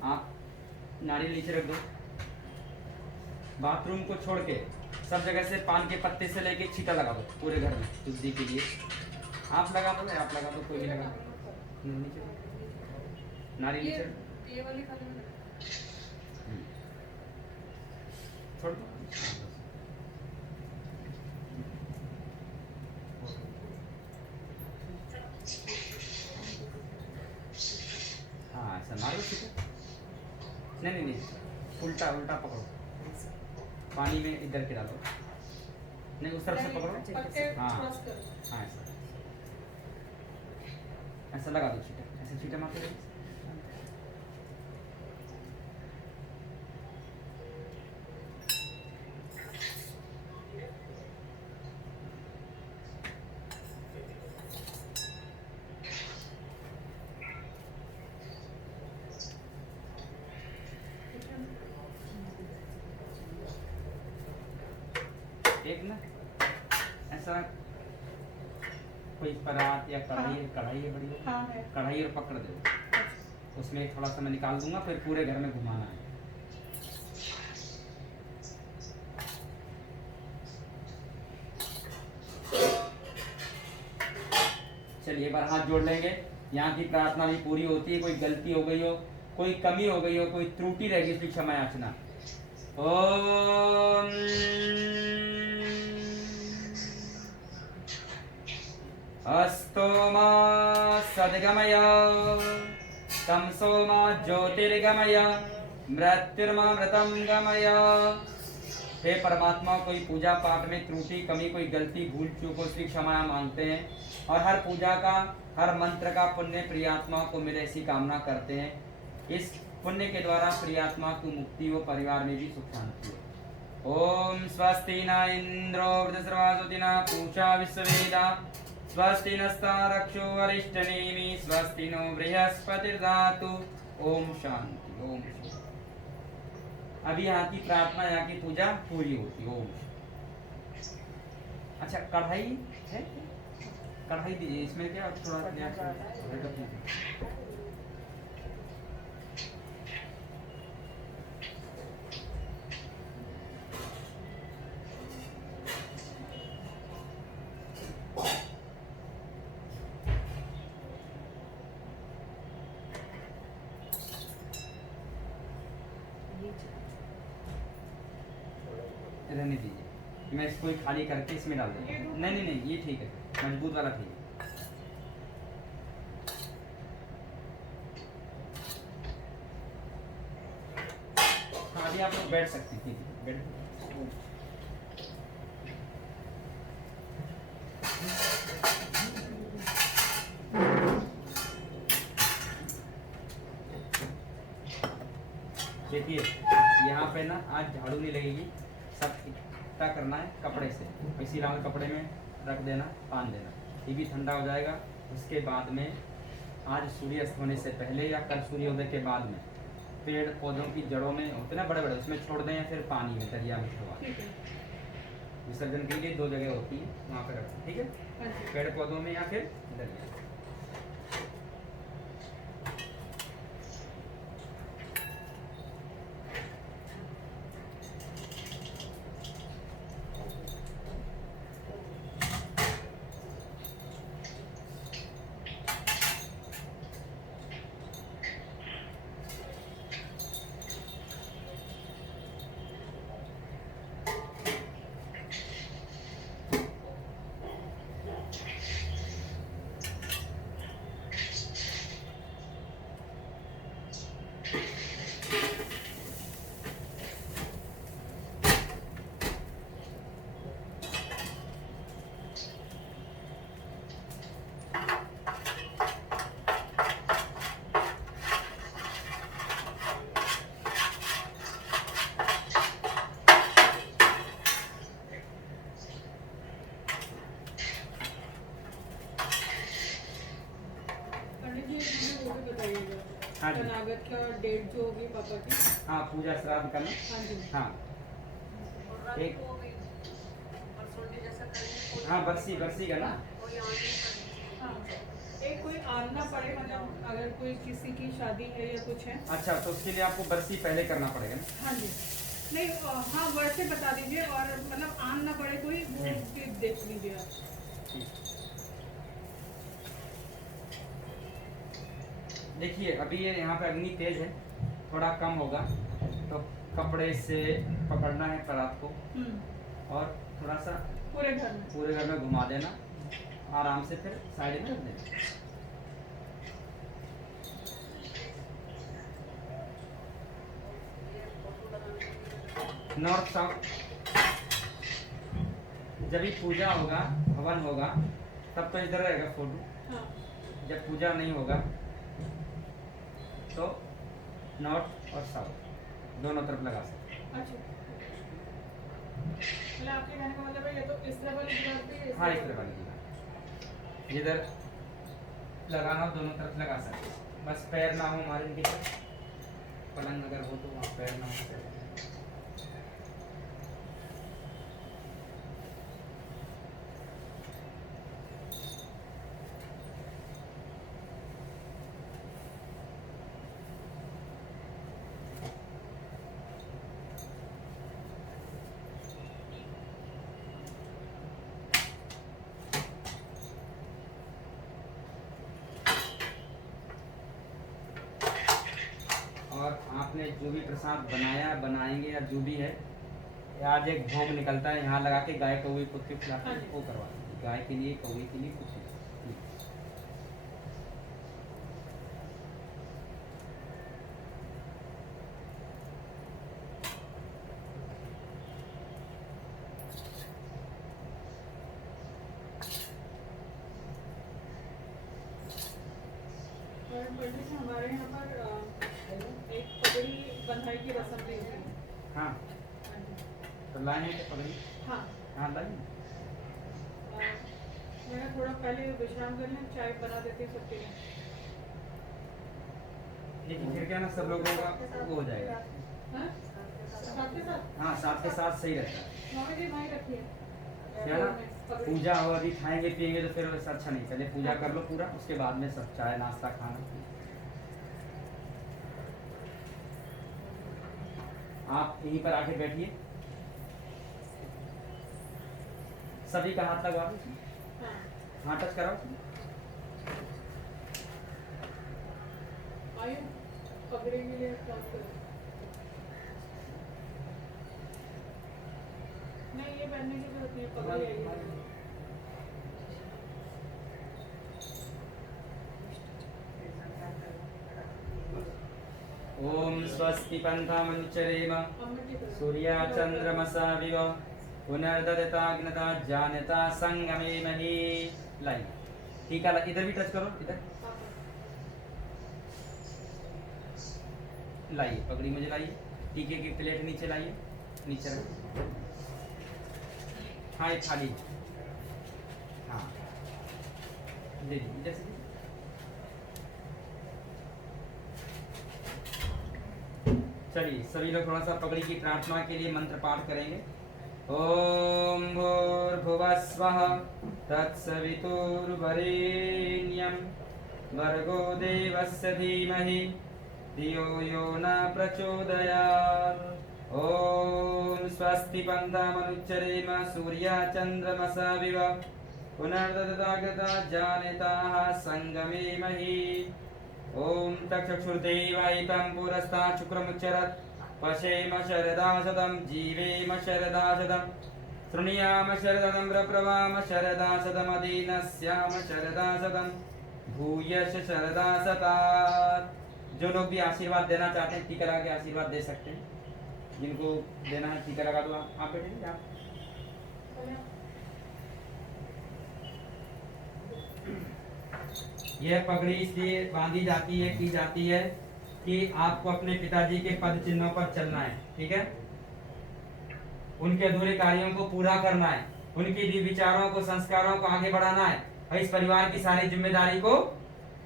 आप, नारियल नीचे रख दो। बाथरूम को छोड़ के सब जगह से पान के पत्ते से लेके छीटा लगा दो पूरे घर में शुद्धि के लिए। आप लगा दो या आप लगा दो, कोई भी लगा दो। नीचे नारी नीचे ये वाली खाली में छोड़ दो। हाँ ऐसा मारो छीटा। नहीं नहीं नहीं, उल्टा उल्टा पकड़ो, पानी में इधर के डालो, नहीं उस तरफ से पकड़ो। पत्ते हाँ क्रॉस करो। हाँ ऐसा ऐसा लगा दो छीटा, ऐसे छीटा मारते रहो। एक ना ऐसा कोई परात या कढ़ाई, कढ़ाई है बड़ी, हाँ है। कढ़ाई और पकड़ दो, उसमें थोड़ा सा मैं निकाल दूंगा, फिर पूरे घर में घुमाना है। चलिए एक बार हाथ जोड़ लेंगे। यहाँ की प्रार्थना भी पूरी होती है। कोई गलती हो गई हो, कोई कमी हो गई हो, कोई त्रुटि रह गई, इसकी क्षमा याचना। ओम अस्तो मा सद्गमय तमसो मा ज्योतिर्गमय मृत्युर्मा मृतम गमय। हे परमात्मा, कोई पूजा पाठ में त्रुटि कमी, कोई गलती भूल चूक हो, उसकी क्षमा मांगते हैं और हर पूजा का, हर मंत्र का पुण्य प्रियात्मा को मिले ऐसी कामना करते हैं। इस पुण्य के द्वारा प्रियात्मा की मुक्ति हो, परिवार में भी सुख शांति हो। ओम स्वस्ति न इंद्रो वृद्धस्रवासुतिना पूषा विश्ववेदा स्वस्ति नस्तारक्षो वरिष्ठनेमि स्वस्ति नो बृहस्पतिर्दधातु। ओम शांति ओम शांति। अभी यहाँ की प्रार्थना, यहाँ की पूजा पूरी होती। ओम। अच्छा कढ़ाई है, कढ़ाई दीजिए, इसमें क्या थोड़ा रहने दीजिए, मैं इसको ही खाली करके इसमें डाल दूँगा। नहीं नहीं नहीं, ये ठीक है, मजबूत वाला ठीक है। हाँ अभी आप लोग बैठ सकते हैं, ठीक है बैठ। देखिए यहाँ पे ना आज झाड़ू नहीं लगेगी, सब इकट्ठा करना है कपड़े से, इसी लाल कपड़े में रख देना, बांध देना, ये भी ठंडा हो जाएगा। उसके बाद में आज सूर्यास्त होने से पहले या कल सूर्योदय के बाद में पेड़ पौधों की जड़ों में होते ना बड़े बड़े, उसमें छोड़ दें या फिर पानी में दरिया में छोड़वा। विसर्जन के लिए 2 जगह होती है, वहाँ पर रखें, ठीक है, पेड़ पौधों में या फिर दरिया। हाँ जी। अनागत का डेट जो होगी पापा की। हाँ पूजा श्राद्ध करना। हाँ जी। हाँ एक हाँ बरसी का ना। हाँ एक कोई आना पड़े, मतलब अगर कोई किसी की शादी है या कुछ है। अच्छा तो उसके लिए आपको बरसी पहले करना पड़ेगा ना। हाँ जी। नहीं हाँ वर्ड से बता दीजिए और मतलब आन ना पड़े कोई वो चीज देख लीजिए आप। देखिए अभी ये यहाँ पे अग्नि तेज है, थोड़ा कम होगा तो कपड़े से पकड़ना है परात को और थोड़ा सा पूरे घर में घुमा देना, आराम से फिर साइड में रख देना। नॉर्थ साउथ जब भी पूजा होगा हवन होगा तब तो इधर रहेगा फोटो। हाँ। जब पूजा नहीं होगा तो नॉर्थ और साउथ दोनों तरफ लगा सकते हैं। अच्छा मतलब आपके कहने का मतलब है ये तो इस तरह वाली दीवार पे हाँ इस तरह वाली दीवार जिधर लगाना हो दोनों तरफ लगा सकते हैं, बस पैर ना हो हमारे इनके तरफ, पलंग अगर हो तो वहाँ पैर ना हो। और आपने जो भी प्रसाद बनाया बनाएंगे या जो भी है, आज एक भोग निकलता है यहाँ लगा के गाय कौवे कुत्ते खिलाते हैं, वो करवा दीजिए गाय के लिए कौवे के लिए कुत्ते। हमारे यहाँ पर एक पगड़ी बंधाई की रस्म भी होती है। हाँ तो लाए हैं क्या पगड़ी? हाँ हाँ लाइए। मैंने थोड़ा पहले विश्राम कर लिया, चाय बना देती हूँ सबके लिए। लेकिन फिर क्या ना सब लोगों का वो हो जाएगा। हाँ साथ के साथ? हाँ साथ के साथ सही रहता है। मम्मी जी वहीं रखिए क्या ना पूजा हो अभी खाएंगे पिएंगे तो फिर वैसा अच्छा नहीं, पहले पूजा कर लो पूरा, उसके बाद में सब चाय नाश्ता खाना। आप यहीं पर आके बैठिए, सभी का हाथ लगवा दो, हाँ टच कराओ। आयु पगड़ी के लिए काम करो। नहीं ये पहनने की जरूरत नहीं है, पगड़ी आएगी। ओम स्वस्ति पंथामनुचरेम सूर्या चंद्रमसा विव पुनर्ददताग्नता जानता संगमे मही। लाइए ठीक है, इधर भी टच करो, इधर लाइए पगड़ी मुझे लाइए, टीके की प्लेट नीचे लाइए, नीचे रखो। हाँ ये खाली, हाँ ले लीजिए इधर से। चलिए सभी लोग थोड़ा सा पगड़ी की प्रार्थना के लिए मंत्र पाठ करेंगे। ओम भूर्भुवस्वः तत्सवितुर्वरेण्यं भर्गो देवस्य धीमहि धियो यो न प्रचोदयात्। ओम स्वस्ति पंथामनुचरेम सूर्या चंद्रमसा विव पुनर्ददतागता जानिताः संगमे महि। ओम तक्षुर्देवायितं पुरस्तात् शुक्रमुच्चरत् पशेम शरदा शतं जीवेम शरदा शतं शृणुयाम शरदं प्रप्रवाम शरदा शतमदीनस्याम शरदा शतं भूयश्च शरदा शतात्। जो लोग भी आशीर्वाद देना चाहते हैं टीका लगा के आशीर्वाद दे सकते हैं, जिनको देना है टीका लगा दो। आप बैठिए, आप यह पगड़ी इसलिए बांधी जाती है की जाती है कि आपको अपने पिताजी के पद चिन्हों पर चलना है, ठीक है, उनके अधूरे कार्यों को पूरा करना है, उनके विचारों को संस्कारों को आगे बढ़ाना है और इस परिवार की सारी जिम्मेदारी को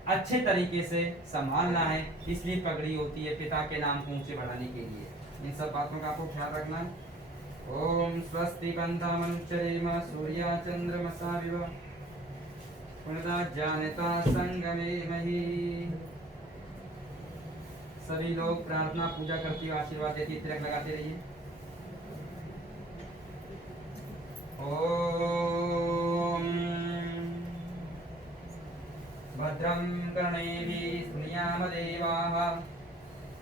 अच्छे तरीके से संभालना है। इसलिए पगड़ी होती है पिता के नाम को ऊंचे बढ़ाने के लिए। इन सब बातों का आपको ख्याल रखना है। ओम स्वस्ति पंथामनुचरेम सूर्या चंद्रमसा विव जानता संगमे मही। सभी लोग प्रार्थना पूजा करती हुए आशीर्वाद देती, तिलक लगाते रहिए। ओम भद्रं कर्णेभिः शृणुयाम देवाः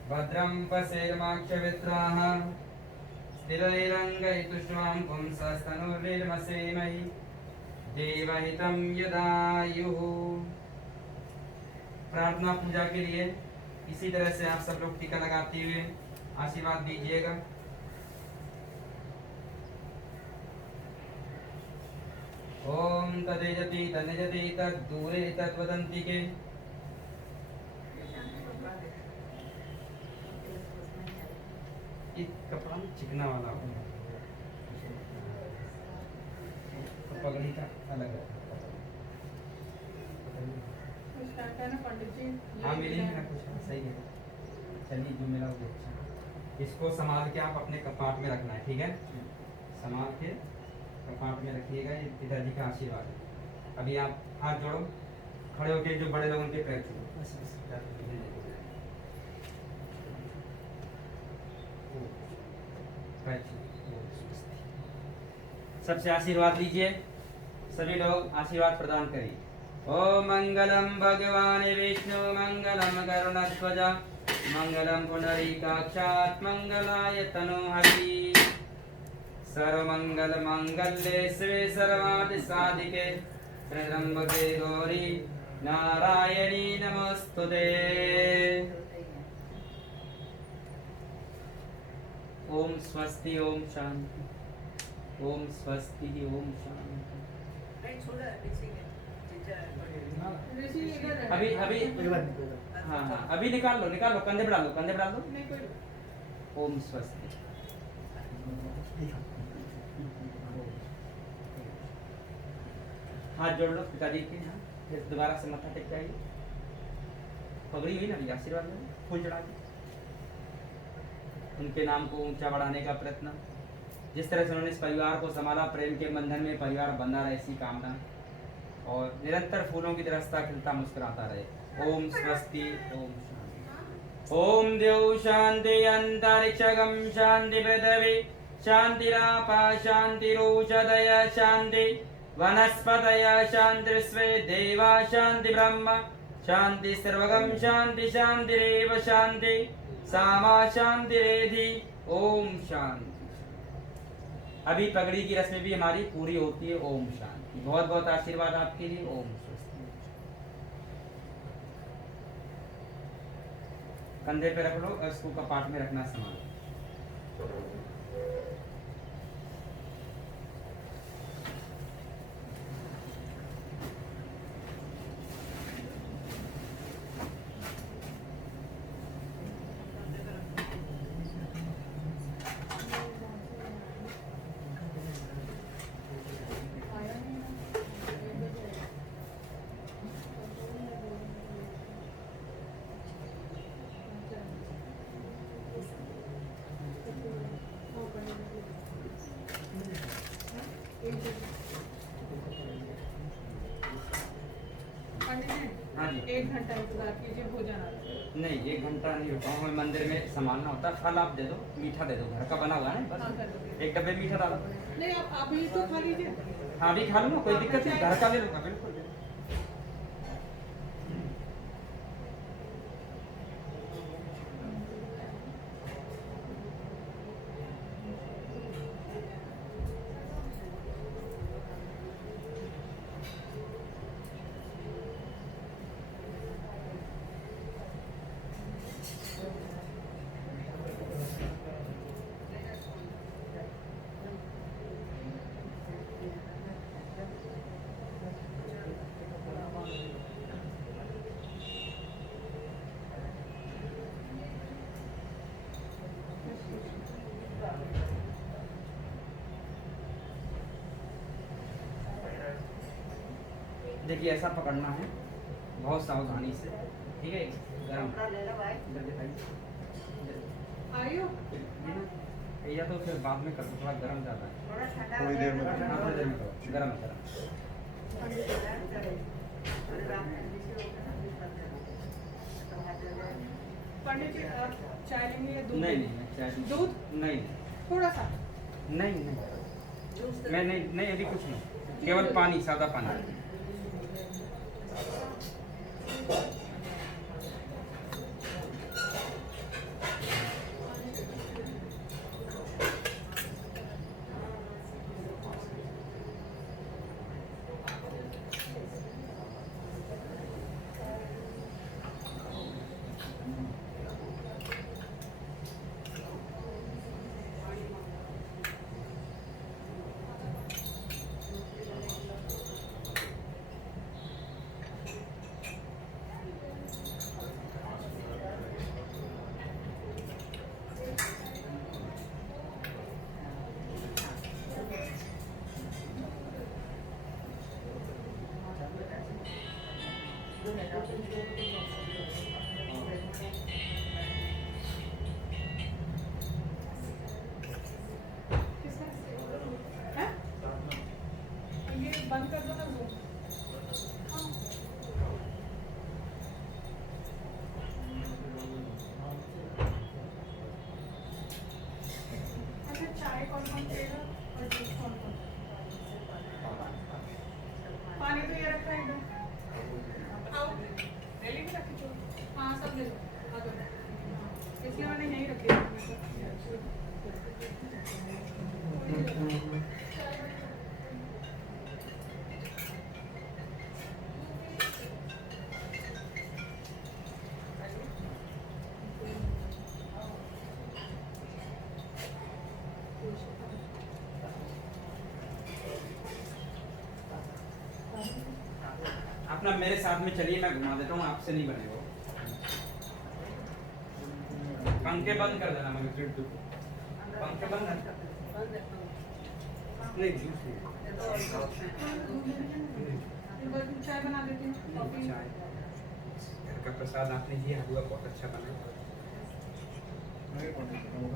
भद्रं पश्येमाक्षभित्राः स्थिरैरङ्गैतुष्वां पुंसस्तनुर्निर्मसेमहि देवहितं यदायुः। प्रार्थना पूजा के लिए इसी तरह से आप सब लोग टीका लगाते हुए आशीर्वाद दीजिएगा। ओम तदेजति तनेजति तद्दूरे तद्वदन्ति के एक कपड़ा चिकना वाला हो, पगड़ी का अलग है। हाँ मिली ना कुछ सही है। चलिए जो मिला वो अच्छा। इसको संभाल के आप अपने कपाट में रखना है, ठीक है? संभाल के कपाट में रखिएगा। ये पिताजी का आशीर्वाद है। अभी आप हाथ जोड़ो, खड़े होकर जो बड़े लोगों के पैर छूओ। सबसे आशीर्वाद लीजिए, सभी लोग आशीर्वाद प्रदान करिए। ओम मंगलम भगवान विष्णु मंगलम गरुड़ध्वज मंगलम पुंडरीकाक्षात् मंगलाय तनोहरि सर्वमंगल मंगल्ये शिवे सर्वार्थ साधिके त्र्यंबके गौरी नारायणी नमोस्तुते। ओम स्वस्ति ओम शांति ओम स्वस्ति ओम शांति। अभी हाँ हाँ अभी निकाल लो कंधे बढ़ा लो ओम स्वस्ति। हाथ जोड़ लो पिताजी के, फिर दोबारा से मत्था टेक पगड़ी हुई ना भैया, आशीर्वाद में फूल चढ़ा के उनके नाम को ऊंचा बढ़ाने का प्रयत्न। जिस तरह से उन्होंने इस परिवार को संभाला, प्रेम के बंधन में परिवार बंधा रहे, ऐसी कामना, और निरंतर फूलों की तरह खिलता मुस्कुराता रहे। ओम स्वस्ति ओम शांति। ओम देव शांति अंतरिक्षगम शांति पृथ्वी शांतिरापा शांतिरोषधय शांति वनस्पतय शांति विश्वे देवा शांति ब्रह्म शांति सर्वगम शांति शांतिरेव शांति सामा शांतिरेधि। ओम शांति। अभी पगड़ी की रस्म भी हमारी पूरी होती है। ओम शांति। बहुत बहुत आशीर्वाद आपके लिए। ओम स्वस्ति। कंधे पे रख लो और इसको कपाट में रखना सामान। एक घंटा इंतजार कीजिए, भोजन आ रहा है। नहीं 1 घंटा नहीं रुका हूँ, मंदिर में संभालना होता है। फल आप दे दो, मीठा दे दो, घर का बना हुआ है ना, बस एक डब्बे मीठा डालो। नहीं आप अभी तो खा लीजिए। हाँ अभी खा लो ना, कोई दिक्कत नहीं, घर का ले लूँगा बिल्कुल। देखिए ऐसा पकड़ना है बहुत सावधानी से, ठीक है? गरम इधर दिखाइए, आयु या तो फिर बाद में कर दो, थोड़ा गरम ज़्यादा है। थोड़ी देर में हाँ थोड़ी देर में करो, गरम गरम। पंडित जी चाय लेंगे या दूध? नहीं नहीं चाय दूध नहीं थोड़ा सा। नहीं नहीं मैं नहीं अभी कुछ नहीं, केवल पानी, सादा पानी। हैं? ये बंद कर दो ना वो। अच्छा, चाय कौन पिएगा और जूस कौन? पानी तो ये रखा है एकदम। आओ, ले ली रखी चो। हाँ, सब ले लो। आ जाओ। इसलिए मैंने यहीं रखी है। अपना मेरे साथ में चलिए, मैं घुमा देता हूँ, आपसे नहीं बनेगा। पंखे बंद कर देना, मगर पंखे बंद कर। नहीं जूस चाय बना देती हूँ। कॉफी। चाय घर का प्रसाद आपने दिया, हलवा बहुत अच्छा बना।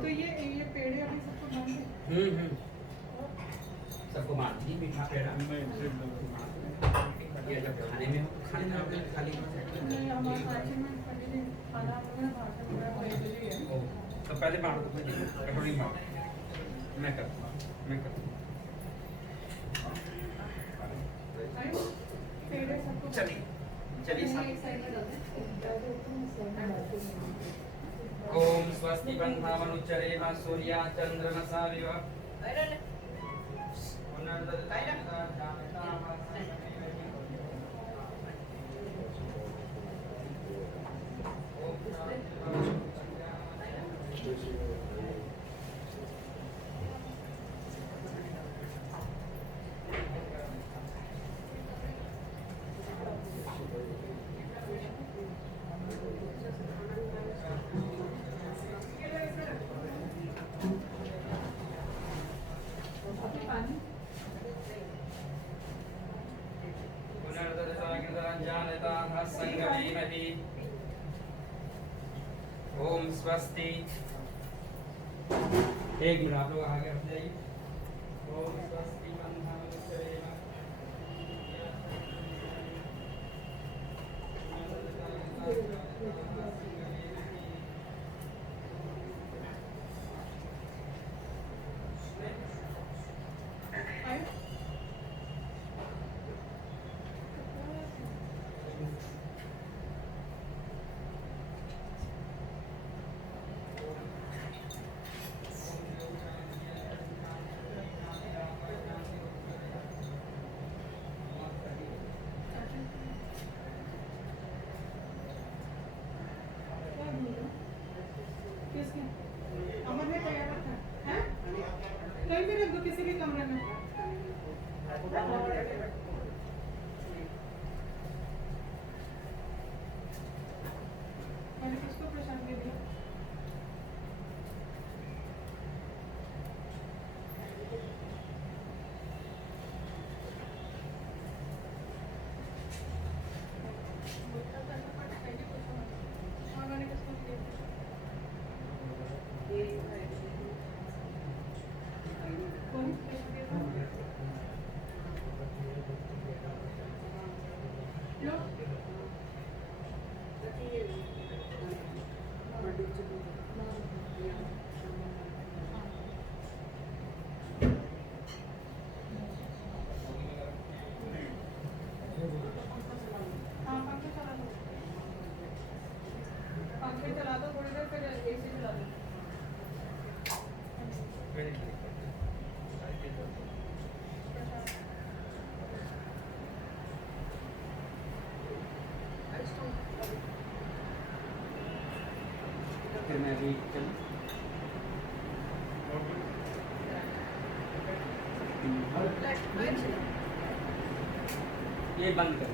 तो ये पेड़े अभी सबको बंद है। सबको बांध दी मीठा पेड़ा। ये जब खाने में हो तो खाने में आपने खाली नहीं, हमारे पार्टी में पहले खाना हमने बाहर से मंगाया, वही के लिए है। तो पहले बांट दो, कटोरी में बांट। मैं करता हूँ। आयो, पेड़े सबको चलिए एक साथ। साइड में डाल दे। ओम स्वस्ति बन्धावनुच्चरेम सूर्या चंद्रमसाविव ओम स्वस्ति। एक मिनट आप लोग आगे हट जाइए। ओम स्वस्ति बन्धावनुच्चरेम अमर ने तैयार रखा है? कहीं भी रख दो, किसी भी कमरे में। मैंने किसको प्रसाद दे दिया? और मैंने किसको दिया? कौन किसको दिया था? लो। फिर मैं अभी चलूँ। ये बंद कर।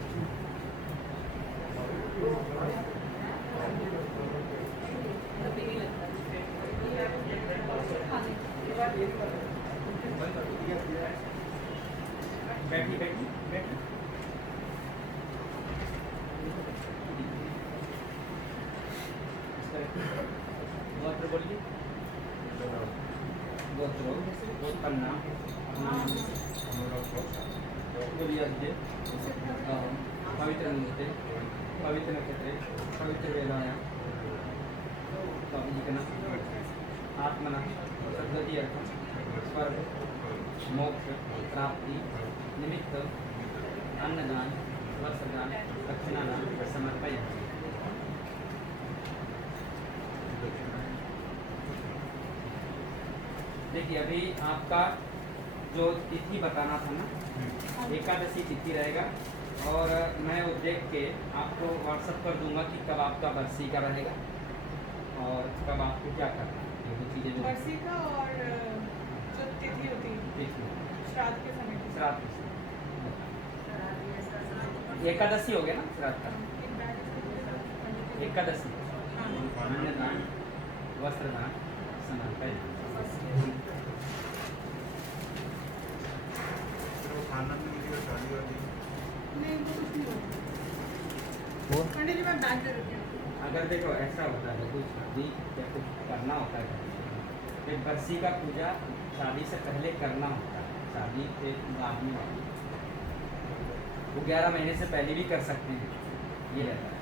बैठी बैठी बैठी। गोत्र बोलिए। गोत्र गोत्र नाम बोलिए। पवित्र नृत्य पवित्र नक्षत्रे पवित्र वेदाया आत्मना सद्गति अर्थम स्वर्ग मोक्ष प्राप्ति निमित्त अन्नदान वस्त्रदान दक्षिणादान समर्पयामि। देखिए अभी आपका जो तिथि बताना था ना, एकादशी तिथि रहेगा और मैं वो देख के आपको व्हाट्सएप कर दूंगा कि कब आपका बरसी का रहेगा और कब आपको क्या करना है। ये दो चीज़ें जो बरसी का और जो तिथि होती है तिथि श्राद्ध के समय की। श्राद्ध एकादशी हो गया ना श्राद्ध का। एकादशी अन्नदान वस्त्रदान समर्पण। खाना में मिलेगा शादी वादी नहीं वो कुछ नहीं होता। पंडित जी मैं बैग दे देती हूँ। अगर देखो ऐसा होता है कुछ शादी या कुछ करना होता है तो बरसी का पूजा शादी से पहले करना होता है, शादी के बाद में नहीं। वो 11 महीने से पहले भी कर सकते हैं, ये रहता है।